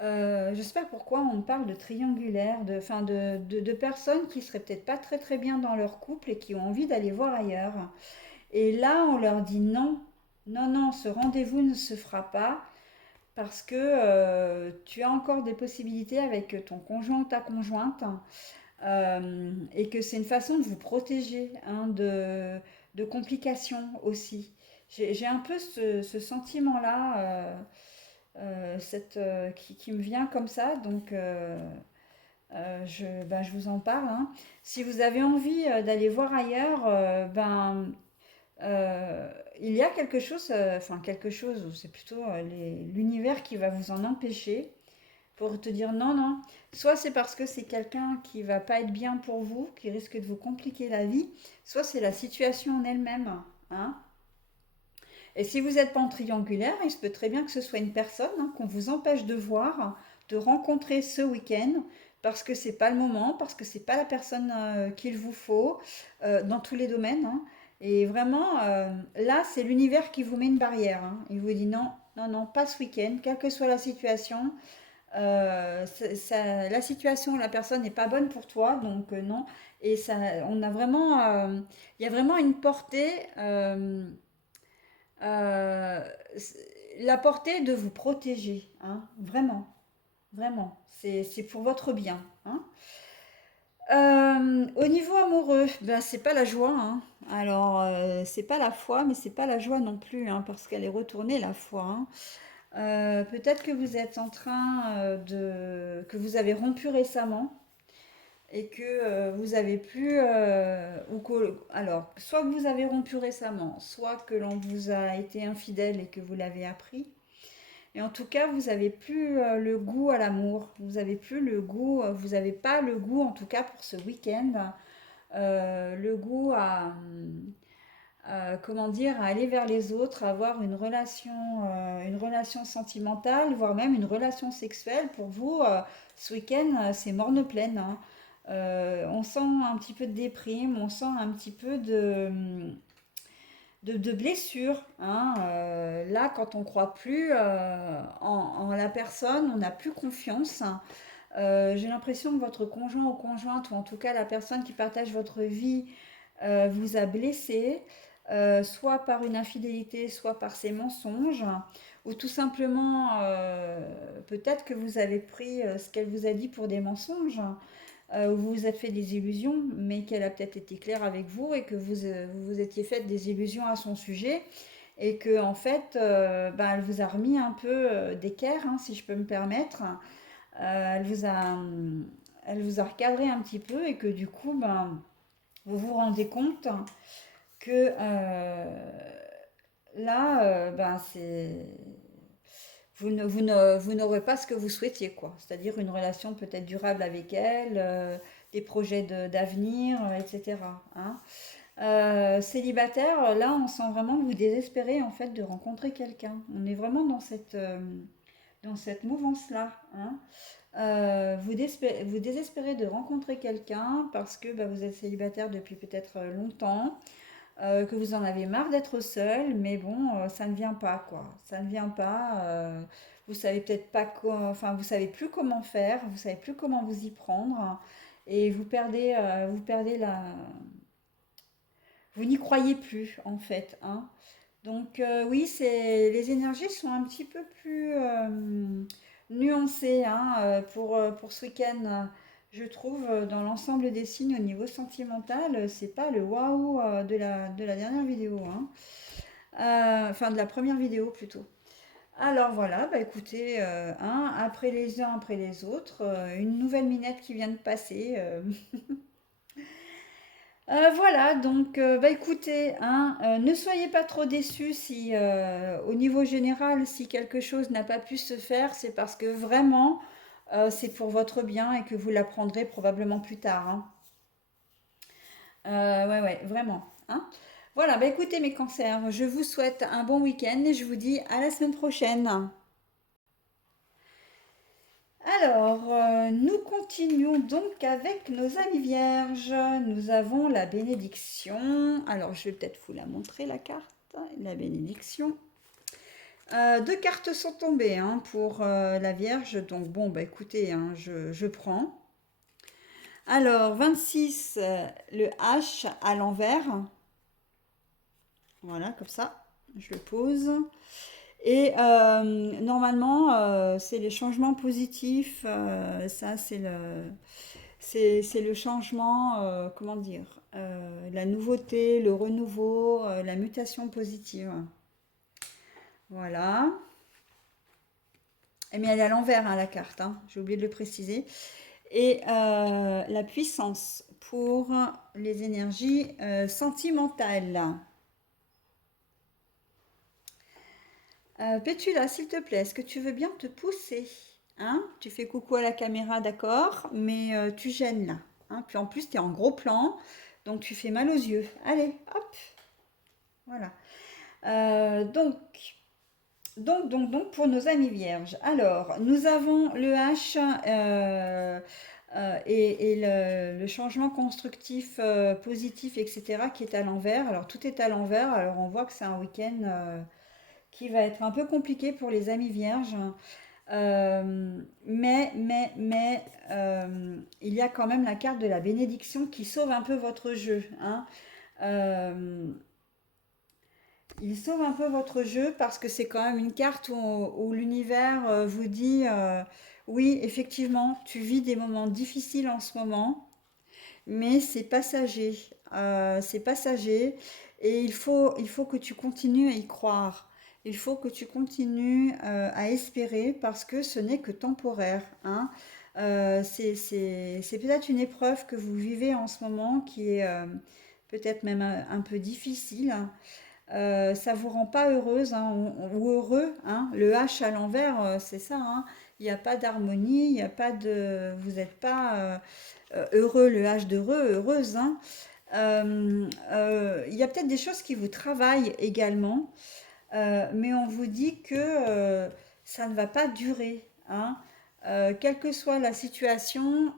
Je sais pas pourquoi on parle de triangulaire, enfin de personnes qui seraient peut-être pas très très bien dans leur couple et qui ont envie d'aller voir ailleurs. Et là, on leur dit non, non, non, ce rendez-vous ne se fera pas parce que tu as encore des possibilités avec ton conjoint ou ta conjointe, et que c'est une façon de vous protéger, hein, de complications aussi. J'ai un peu ce sentiment-là. Qui me vient comme ça. Donc, je vous en parle, hein. Si vous avez envie d'aller voir ailleurs, euh, il y a quelque chose, enfin quelque chose, ou c'est plutôt l'univers qui va vous en empêcher pour te dire non, non. Soit c'est parce que c'est quelqu'un qui va pas être bien pour vous, qui risque de vous compliquer la vie, soit c'est la situation en elle-même, hein. Et si vous n'êtes pas en triangulaire, il se peut très bien que ce soit une personne, hein, qu'on vous empêche de voir, de rencontrer ce week-end, parce que c'est pas le moment, parce que c'est pas la personne qu'il vous faut, dans tous les domaines, hein. Et vraiment, là, c'est l'univers qui vous met une barrière, hein. Il vous dit non, non, non, pas ce week-end, quelle que soit la situation. La situation, la personne n'est pas bonne pour toi, donc non. Et ça, on a vraiment, il y a vraiment une portée. Euh, la portée de vous protéger, hein, vraiment, vraiment, c'est pour votre bien, hein. Au niveau amoureux, ben, c'est pas la joie, hein. Alors, c'est pas la foi, mais c'est pas la joie non plus, hein, parce qu'elle est retournée la foi, hein. Peut-être que vous êtes en train que vous avez rompu récemment et que vous avez plus alors soit que vous avez rompu récemment, soit que l'on vous a été infidèle et que vous l'avez appris. Et en tout cas, vous avez plus le goût à l'amour. Vous avez plus le goût, vous n'avez pas le goût, en tout cas pour ce week-end, le goût comment dire, à aller vers les autres, à avoir une relation sentimentale, voire même une relation sexuelle. Pour vous, ce week-end, c'est morne pleine, hein. On sent un petit peu de déprime, on sent un petit peu de blessure, hein. Là, quand on ne croit plus en la personne, on n'a plus confiance. J'ai l'impression que votre conjoint ou conjointe, ou en tout cas la personne qui partage votre vie, vous a blessé, soit par une infidélité, soit par ses mensonges, ou tout simplement, peut-être que vous avez pris ce qu'elle vous a dit pour des mensonges, où vous vous êtes fait des illusions, mais qu'elle a peut-être été claire avec vous et que vous vous étiez fait des illusions à son sujet, et que en fait, ben, elle vous a remis un peu d'équerre, hein, si je peux me permettre. Elle elle vous a recadré un petit peu et que du coup, ben, vous vous rendez compte que là, ben, vous n'aurez pas ce que vous souhaitiez, quoi. C'est-à-dire une relation peut-être durable avec elle, des projets d'avenir, etc., hein. Célibataire, là, on sent vraiment que vous désespérez en fait de rencontrer quelqu'un. On est vraiment dans cette mouvance-là, hein. Vous désespérez de rencontrer quelqu'un parce que bah, vous êtes célibataire depuis peut-être longtemps, que vous en avez marre d'être seul, mais bon, ça ne vient pas, quoi. Ça ne vient pas. Vous savez peut-être pas enfin, vous savez plus comment faire, vous savez plus comment vous y prendre, et vous perdez vous n'y croyez plus, en fait, hein. Donc oui, les énergies sont un petit peu plus nuancées hein, pour ce week-end. Je trouve dans l'ensemble des signes au niveau sentimental, c'est pas le waouh de la dernière vidéo, hein. Enfin de la première vidéo plutôt. Alors voilà, bah écoutez, un après les uns après les autres, une nouvelle minette qui vient de passer. Voilà, donc bah écoutez, hein, ne soyez pas trop déçus si au niveau général, si quelque chose n'a pas pu se faire, c'est parce que vraiment c'est pour votre bien et que vous l'apprendrez probablement plus tard, hein. Ouais, ouais, vraiment, hein. Voilà, bah écoutez mes cancers, je vous souhaite un bon week-end et je vous dis à la semaine prochaine. Alors, nous continuons donc avec nos amis vierges. Nous avons la bénédiction. Alors, je vais peut-être vous la montrer, la carte. La bénédiction. Deux cartes sont tombées hein, pour la Vierge. Donc, bon, bah écoutez, hein, je prends. Alors, 26, le H à l'envers. Voilà, comme ça. Je le pose. Et normalement, c'est les changements positifs. Ça, c'est le changement, comment dire, la nouveauté, le renouveau, la mutation positive. Voilà. Mais elle est à l'envers, hein, la carte, hein, j'ai oublié de le préciser. Et la puissance pour les énergies sentimentales. Pétula, s'il te plaît, est-ce que tu veux bien te pousser? Hein? Tu fais coucou à la caméra, d'accord, mais tu gênes là. Hein? Puis en plus, tu es en gros plan, donc tu fais mal aux yeux. Allez, hop, voilà. Donc, pour nos amis vierges. Alors, nous avons le H et le changement constructif, positif, etc., qui est à l'envers. Alors, tout est à l'envers. Alors, on voit que c'est un week-end qui va être un peu compliqué pour les amis vierges. Il y a quand même la carte de la bénédiction qui sauve un peu votre jeu, hein. Euh, il sauve un peu votre jeu parce que c'est quand même une carte où l'univers vous dit oui, effectivement, tu vis des moments difficiles en ce moment, mais c'est passager. C'est passager et il faut que tu continues à y croire. Il faut que tu continues à espérer parce que ce n'est que temporaire, hein. C'est peut-être une épreuve que vous vivez en ce moment qui est peut-être même un peu difficile. Ça vous rend pas heureuse hein, ou heureux, hein. Le H à l'envers, c'est ça, hein. Il n'y a pas d'harmonie, il n'y a pas de, vous n'êtes pas heureux, le H d'heureux, heureuse, hein. Il y a peut-être des choses qui vous travaillent également, mais on vous dit que ça ne va pas durer, hein. Quelle que soit la situation,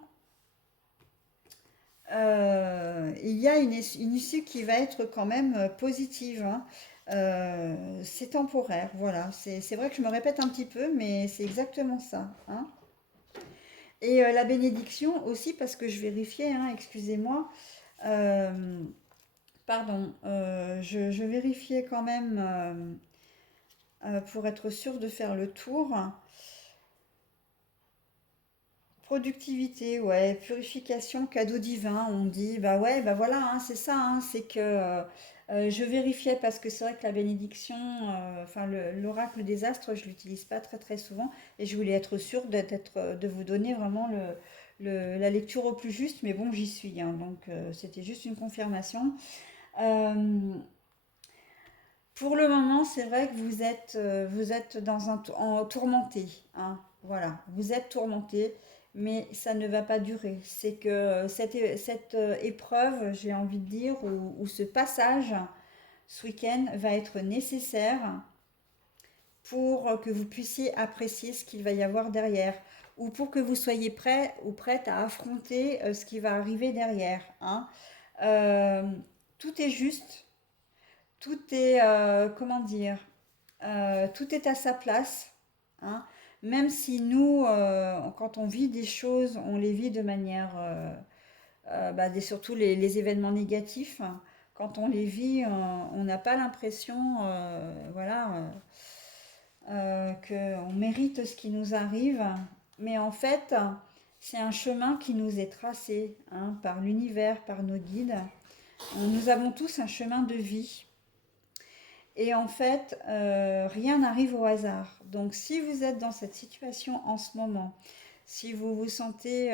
il y a une issue qui va être quand même positive, hein. C'est temporaire, voilà. C'est vrai que je me répète un petit peu, mais c'est exactement ça, hein. Et la bénédiction aussi, parce que je vérifiais, hein, excusez-moi, euh, pardon, je vérifiais quand même pour être sûre de faire le tour. Productivité, ouais, purification, cadeau divin, on dit, bah ouais, bah voilà, hein, c'est ça, hein, c'est que je vérifiais parce que c'est vrai que la bénédiction, enfin l'oracle des astres, je l'utilise pas très très souvent et je voulais être sûre de vous donner vraiment la lecture au plus juste, mais bon, j'y suis, hein, donc c'était juste une confirmation. Euh, pour le moment, c'est vrai que vous êtes tourmenté, hein, voilà, vous êtes tourmenté, mais ça ne va pas durer. C'est que cette épreuve, j'ai envie de dire, ou ce passage ce week-end va être nécessaire pour que vous puissiez apprécier ce qu'il va y avoir derrière, ou pour que vous soyez prêt ou prête à affronter ce qui va arriver derrière, hein. Euh, Tout est juste, tout est, comment dire, tout est à sa place, hein. Même si nous, quand on vit des choses, on les vit de manière, surtout les événements négatifs, hein. Quand on les vit, on n'a pas l'impression, voilà, qu'on mérite ce qui nous arrive. Mais en fait, c'est un chemin qui nous est tracé, hein, par l'univers, par nos guides. Nous avons tous un chemin de vie. Et en fait, rien n'arrive au hasard. Donc si vous êtes dans cette situation en ce moment, si vous vous sentez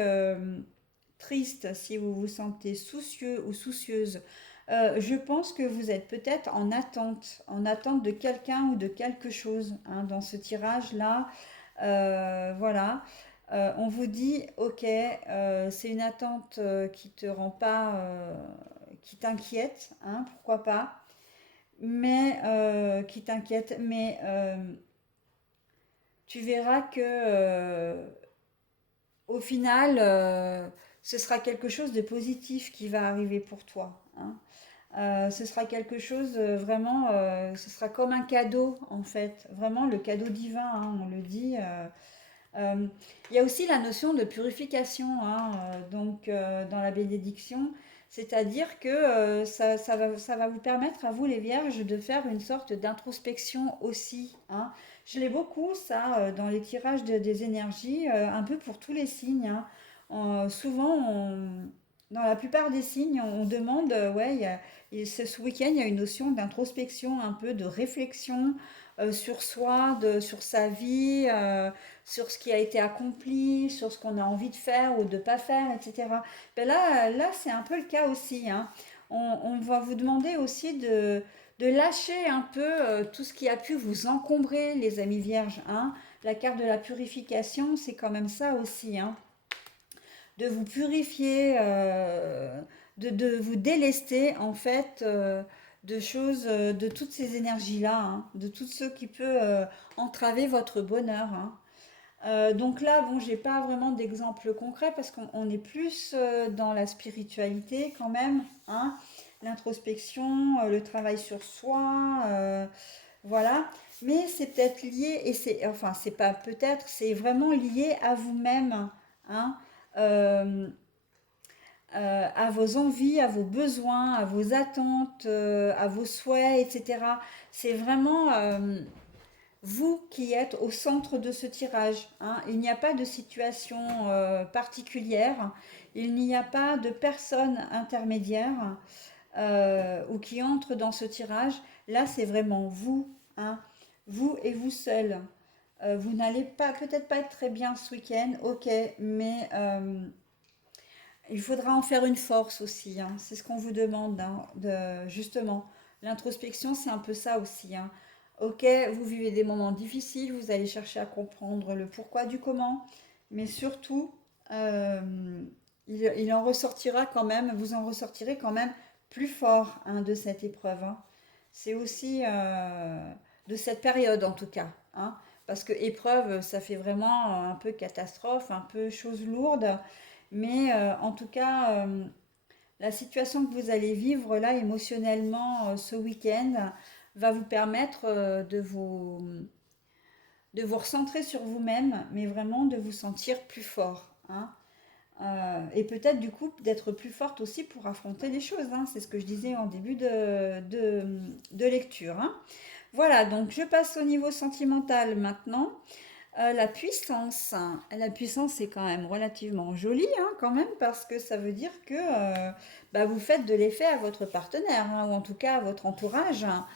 triste, si vous vous sentez soucieux ou soucieuse, je pense que vous êtes peut-être en attente de quelqu'un ou de quelque chose, hein, dans ce tirage-là. Voilà. On vous dit, ok, c'est une attente qui te rend pas, qui t'inquiète, hein, pourquoi pas, mais qui t'inquiète, mais tu verras que au final, ce sera quelque chose de positif qui va arriver pour toi, hein. Ce sera quelque chose vraiment, ce sera comme un cadeau en fait, vraiment le cadeau divin, hein, on le dit. Euh, il y a aussi la notion de purification, hein, donc dans la bénédiction, c'est-à-dire que ça va vous permettre à vous les vierges de faire une sorte d'introspection aussi, hein. Je l'ai beaucoup ça dans les tirages des énergies, un peu pour tous les signes, hein. Souvent, dans la plupart des signes, on demande, ouais, ce week-end, il y a une notion d'introspection, un peu de réflexion sur soi, sur sa vie, sur ce qui a été accompli, sur ce qu'on a envie de faire ou de ne pas faire, etc. Ben là c'est un peu le cas aussi, hein. On va vous demander aussi de lâcher un peu tout ce qui a pu vous encombrer, les amis vierges, hein. La carte de la purification, c'est quand même ça aussi, hein. De vous purifier, de vous délester en fait de choses, de toutes ces énergies-là, hein, de tout ce qui peut entraver votre bonheur, hein. Donc là, bon, j'ai pas vraiment d'exemple concret parce qu'on est plus dans la spiritualité quand même, hein, l'introspection, le travail sur soi, voilà. Mais c'est peut-être lié, et c'est, enfin, c'est pas peut-être, c'est vraiment lié à vous-même, hein, euh, à vos envies, à vos besoins, à vos attentes, à vos souhaits, etc. C'est vraiment vous qui êtes au centre de ce tirage, hein. Il n'y a pas de situation particulière, il n'y a pas de personne intermédiaire ou qui entre dans ce tirage. Là, c'est vraiment vous, hein, vous et vous seul. Vous n'allez pas, peut-être pas être très bien ce week-end, ok, mais il faudra en faire une force aussi, hein. C'est ce qu'on vous demande, hein, justement. L'introspection, c'est un peu ça aussi, hein. Ok, vous vivez des moments difficiles, vous allez chercher à comprendre le pourquoi du comment, mais surtout, euh, il en ressortira quand même, vous en ressortirez quand même plus fort, hein, de cette épreuve, hein. C'est aussi de cette période en tout cas, hein, parce que épreuve, ça fait vraiment un peu catastrophe, un peu chose lourde. Mais en tout cas, la situation que vous allez vivre là émotionnellement ce week-end va vous permettre de vous recentrer sur vous-même, mais vraiment de vous sentir plus fort, hein. Et peut-être du coup d'être plus forte aussi pour affronter les choses, hein. C'est ce que je disais en début de lecture, hein. Voilà, donc je passe au niveau sentimental maintenant. La puissance c'est quand même relativement joli, hein, quand même, parce que ça veut dire que vous faites de l'effet à votre partenaire, hein, ou en tout cas à votre entourage, hein.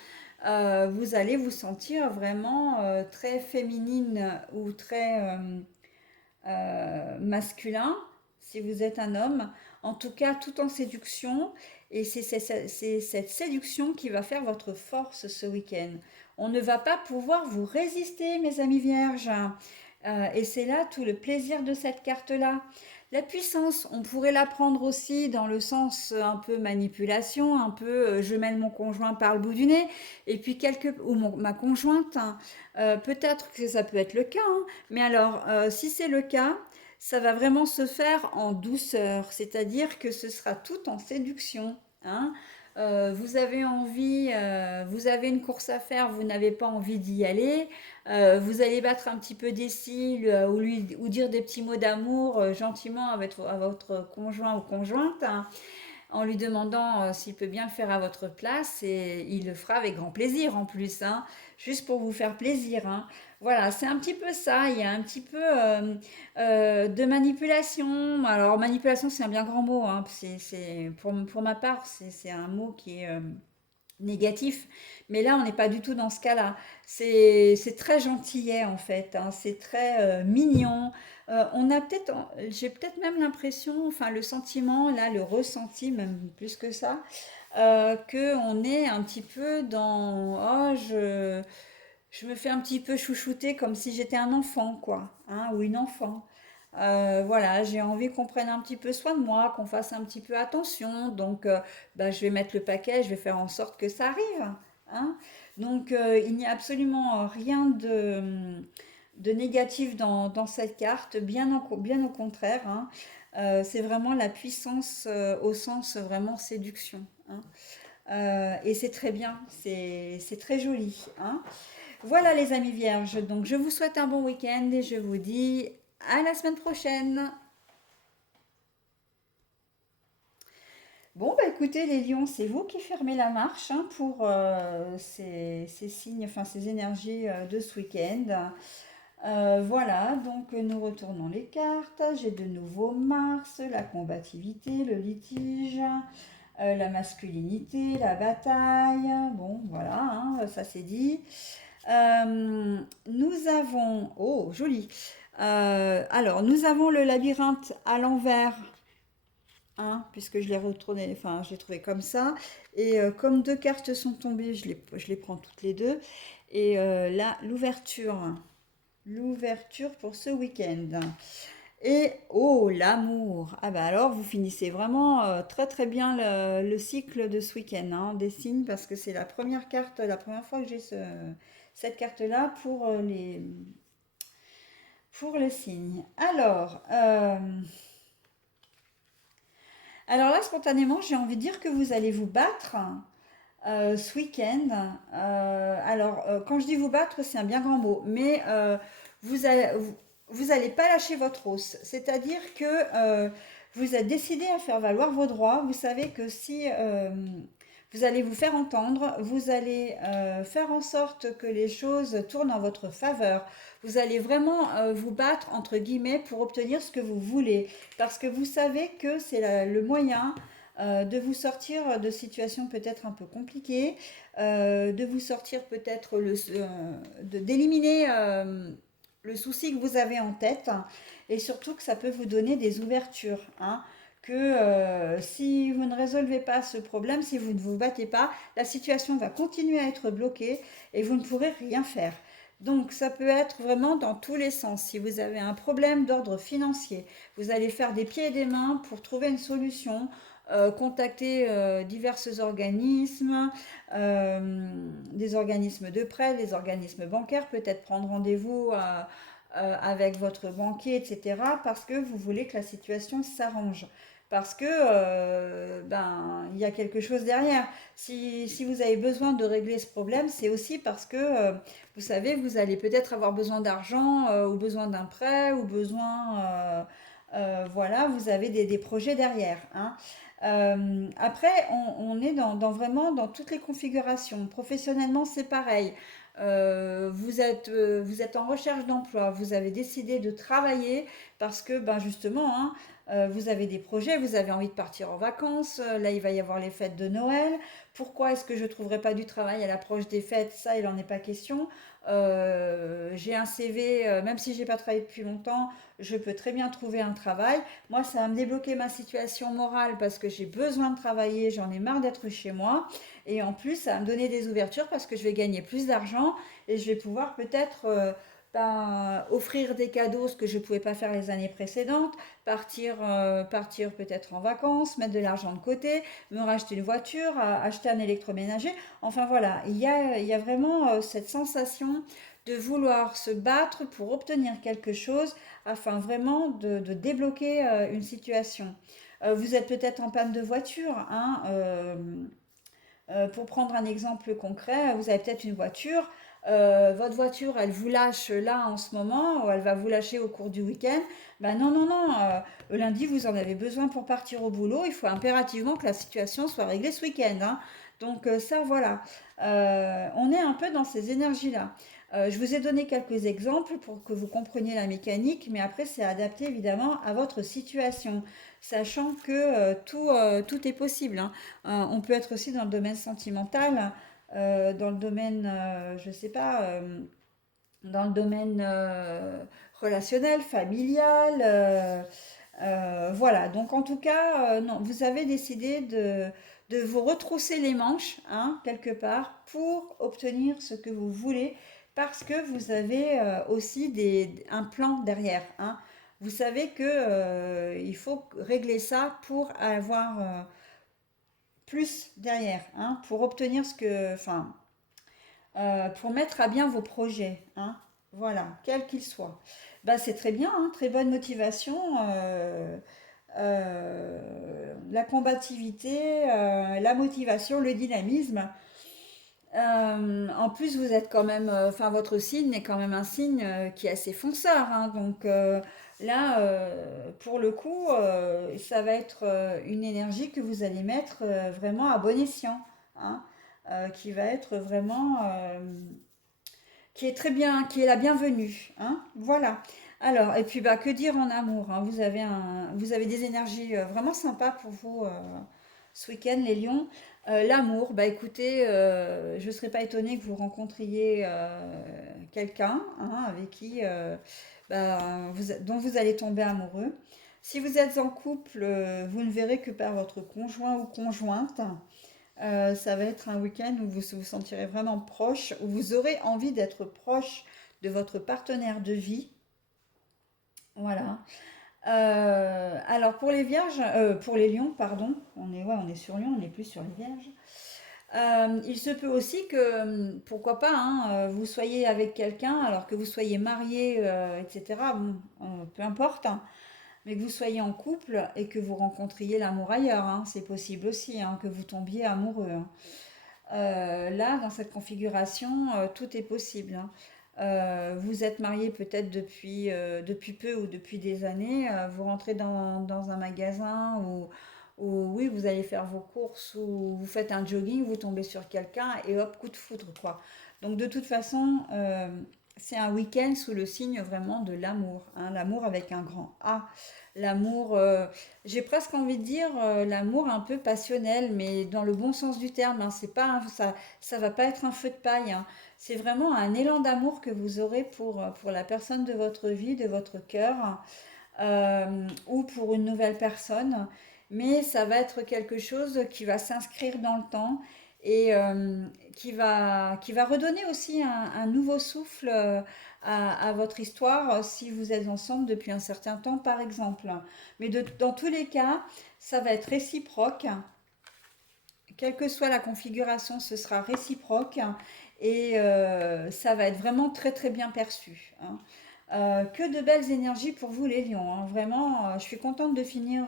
Vous allez vous sentir vraiment très féminine ou très masculin si vous êtes un homme, en tout cas tout en séduction, et c'est cette séduction qui va faire votre force ce week-end. On ne va pas pouvoir vous résister, mes amis vierges. Et c'est là tout le plaisir de cette carte-là. La puissance, on pourrait la prendre aussi dans le sens un peu manipulation, un peu je mène mon conjoint par le bout du nez, et puis ma conjointe, hein, peut-être que ça peut être le cas, hein, mais alors si c'est le cas, ça va vraiment se faire en douceur, c'est-à-dire que ce sera tout en séduction, hein. Vous avez envie, vous avez une course à faire, vous n'avez pas envie d'y aller, vous allez battre un petit peu des cils ou dire des petits mots d'amour gentiment à votre conjoint ou conjointe, hein, en lui demandant s'il peut bien le faire à votre place et il le fera avec grand plaisir en plus, hein, juste pour vous faire plaisir, hein. Voilà, c'est un petit peu ça, il y a un petit peu de manipulation. Alors manipulation c'est un bien grand mot, hein, pour ma part c'est un mot qui est négatif. Mais là, on n'est pas du tout dans ce cas-là. C'est très gentillet en fait, hein. C'est très mignon. J'ai peut-être même l'impression, enfin le sentiment, là, le ressenti, même plus que ça, que on est un petit peu dans, je me fais un petit peu chouchouter comme si j'étais un enfant, quoi, hein, ou une enfant. Voilà, j'ai envie qu'on prenne un petit peu soin de moi, qu'on fasse un petit peu attention. Donc, bah, je vais mettre le paquet, je vais faire en sorte que ça arrive, hein. Donc, il n'y a absolument rien de négatif dans cette carte, bien au contraire, hein. C'est vraiment la puissance au sens vraiment séduction, hein. Et c'est très bien, c'est très joli, hein. Voilà les amis vierges, donc je vous souhaite un bon week-end et je vous dis à la semaine prochaine. Bon, bah écoutez les lions, c'est vous qui fermez la marche, hein, pour ces signes, enfin ces énergies de ce week-end. Voilà, donc nous retournons les cartes. J'ai de nouveau Mars, la combativité, le litige, la masculinité, la bataille. Bon, voilà, hein, ça c'est dit. Nous avons, oh, joli. Alors, nous avons le labyrinthe à l'envers, hein, puisque je l'ai retourné, enfin, je l'ai trouvé comme ça. Et comme deux cartes sont tombées, je les prends toutes les deux. Et là, l'ouverture pour ce week-end. Et oh, l'amour. Ah bah alors, vous finissez vraiment très très bien le cycle de ce week-end, hein, des signes, parce que c'est la première carte, la première fois que j'ai cette carte-là pour les signes. Alors là, spontanément, j'ai envie de dire que vous allez vous battre ce week-end. Quand je dis vous battre, c'est un bien grand mot, mais vous allez pas lâcher votre os. C'est-à-dire que vous êtes décidé à faire valoir vos droits. Vous savez que si vous allez vous faire entendre, vous allez faire en sorte que les choses tournent en votre faveur. Vous allez vraiment vous battre, entre guillemets, pour obtenir ce que vous voulez. Parce que vous savez que c'est le moyen de vous sortir de situations peut-être un peu compliquées, de vous sortir peut-être d'éliminer le souci que vous avez en tête, hein, et surtout que ça peut vous donner des ouvertures, hein, que si vous ne résolvez pas ce problème, si vous ne vous battez pas, la situation va continuer à être bloquée et vous ne pourrez rien faire. Donc ça peut être vraiment dans tous les sens. Si vous avez un problème d'ordre financier, vous allez faire des pieds et des mains pour trouver une solution, contacter divers organismes, des organismes de prêt, des organismes bancaires, peut-être prendre rendez-vous avec votre banquier, etc., parce que vous voulez que la situation s'arrange. Parce que ben il y a quelque chose derrière. Si vous avez besoin de régler ce problème, c'est aussi parce que vous savez, vous allez peut-être avoir besoin d'argent ou besoin d'un prêt ou besoin, voilà, vous avez des projets derrière, hein. Après, on est vraiment dans toutes les configurations. Professionnellement, c'est pareil. Vous êtes en recherche d'emploi, vous avez décidé de travailler parce que, ben justement, hein, vous avez des projets, vous avez envie de partir en vacances. Là, il va y avoir les fêtes de Noël. Pourquoi est-ce que je ne trouverai pas du travail à l'approche des fêtes? Ça, il n'en est pas question. J'ai un CV, même si j'ai pas travaillé depuis longtemps, je peux très bien trouver un travail. Moi, ça va me débloquer ma situation morale parce que j'ai besoin de travailler, j'en ai marre d'être chez moi. Et en plus, ça va me donner des ouvertures parce que je vais gagner plus d'argent et je vais pouvoir peut-être offrir des cadeaux, ce que je ne pouvais pas faire les années précédentes, partir peut-être en vacances, mettre de l'argent de côté, me racheter une voiture, acheter un électroménager. Enfin voilà, il y a vraiment cette sensation de vouloir se battre pour obtenir quelque chose afin vraiment de débloquer une situation. Vous êtes peut-être en panne de voiture, hein, pour prendre un exemple concret, vous avez peut-être une voiture, votre voiture, elle vous lâche là en ce moment, ou elle va vous lâcher au cours du week-end. Ben non, non, non, le lundi, vous en avez besoin pour partir au boulot. Il faut impérativement que la situation soit réglée ce week-end, hein. Donc ça, voilà. On est un peu dans ces énergies-là. Je vous ai donné quelques exemples pour que vous compreniez la mécanique, mais après, c'est adapté évidemment à votre situation, sachant que tout est possible, hein. On peut être aussi dans le domaine sentimental, dans le domaine, je sais pas, dans le domaine relationnel, familial. Voilà, donc en tout cas, non, vous avez décidé de vous retrousser les manches, hein, quelque part, pour obtenir ce que vous voulez, parce que vous avez aussi un plan derrière, hein. Vous savez que il faut régler ça pour avoir plus derrière, hein, pour obtenir enfin, pour mettre à bien vos projets, hein, voilà, quels qu'ils soient. Bah, c'est très bien, hein, très bonne motivation, la combativité, la motivation, le dynamisme. En plus, vous êtes quand même, enfin, votre signe est quand même un signe qui est assez fonceur, hein, donc là, pour le coup, ça va être une énergie que vous allez mettre vraiment à bon escient, hein, qui va être vraiment, qui est très bien, qui est la bienvenue, hein, voilà. Alors, et puis bah, que dire en amour, hein, vous avez des énergies vraiment sympas pour vous ce week-end, les lions. L'amour, bah écoutez, je ne serais pas étonnée que vous rencontriez quelqu'un, hein, avec qui, dont vous allez tomber amoureux. Si vous êtes en couple, vous ne verrez que par votre conjoint ou conjointe. Ça va être un week-end où vous vous sentirez vraiment proche, où vous aurez envie d'être proche de votre partenaire de vie. Voilà. Alors pour les vierges, pour les lions, pardon, on est sur lion, on n'est plus sur les vierges. Il se peut aussi que, pourquoi pas, hein, vous soyez avec quelqu'un, alors que vous soyez marié, etc. Bon, peu importe, hein, mais que vous soyez en couple et que vous rencontriez l'amour ailleurs, hein, c'est possible aussi, hein, que vous tombiez amoureux, hein. Là, dans cette configuration, tout est possible, hein. Vous êtes marié peut-être depuis peu ou depuis des années, vous rentrez dans un magasin où, oui, vous allez faire vos courses ou vous faites un jogging, vous tombez sur quelqu'un et hop, coup de foudre, quoi. Donc de toute façon, c'est un week-end sous le signe vraiment de l'amour, hein, l'amour avec un grand A. L'amour, j'ai presque envie de dire l'amour un peu passionnel, mais dans le bon sens du terme, hein. C'est pas ça va pas être un feu de paille, hein. C'est vraiment un élan d'amour que vous aurez pour la personne de votre vie, de votre cœur, ou pour une nouvelle personne. Mais ça va être quelque chose qui va s'inscrire dans le temps et qui va redonner aussi un nouveau souffle à votre histoire si vous êtes ensemble depuis un certain temps, par exemple. Mais dans tous les cas, ça va être réciproque. Quelle que soit la configuration, ce sera réciproque et ça va être vraiment très très bien perçu, hein. Que de belles énergies pour vous les lions, hein. Vraiment, je suis contente de finir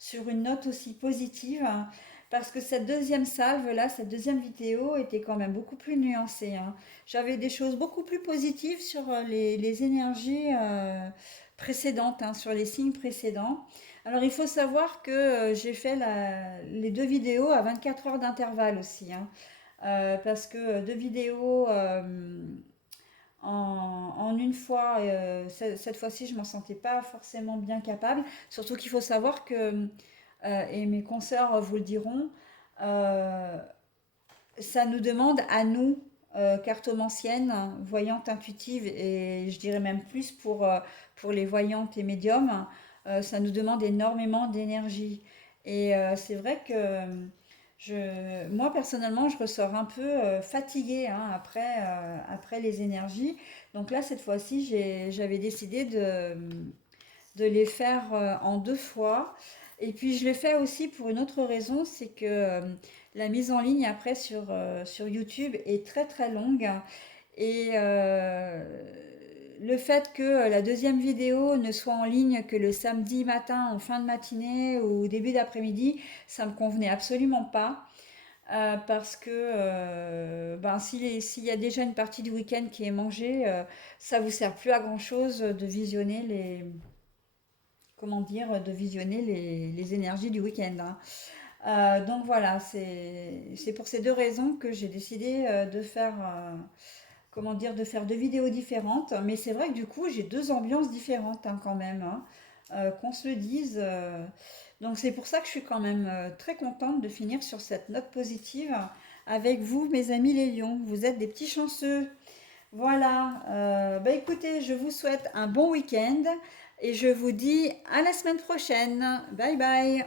sur une note aussi positive, hein, parce que cette deuxième salve là, cette deuxième vidéo était quand même beaucoup plus nuancée, hein. J'avais des choses beaucoup plus positives sur les énergies précédentes, hein, sur les signes précédents. Alors il faut savoir que j'ai fait les deux vidéos à 24 heures d'intervalle aussi, hein. Parce que deux vidéos en une fois, cette fois-ci, je m'en sentais pas forcément bien capable. Surtout qu'il faut savoir que, et mes consoeurs vous le diront, euh, ça nous demande à nous, cartomanciennes, voyantes intuitives, et je dirais même plus pour les voyantes et médiums, ça nous demande énormément d'énergie. Et c'est vrai que Moi, personnellement, je ressors un peu fatiguée hein, après les énergies. Donc là, cette fois-ci, j'avais décidé de les faire en 2 fois. Et puis, je l'ai fait aussi pour une autre raison, c'est que la mise en ligne après sur YouTube est très très longue. Et le fait que la deuxième vidéo ne soit en ligne que le samedi matin, en fin de matinée ou au début d'après-midi, ça me convenait absolument pas. Parce que ben, s'il y a déjà une partie du week-end qui est mangée, ça vous sert plus à grand-chose de visionner comment dire, de visionner les énergies du week-end, hein. Donc voilà, c'est pour ces deux raisons que j'ai décidé de faire comment dire, de faire deux vidéos différentes. Mais c'est vrai que du coup, j'ai deux ambiances différentes hein, quand même, hein, qu'on se le dise. Donc c'est pour ça que je suis quand même très contente de finir sur cette note positive avec vous, mes amis les lions. Vous êtes des petits chanceux. Voilà. Bah écoutez, je vous souhaite un bon week-end et je vous dis à la semaine prochaine. Bye bye.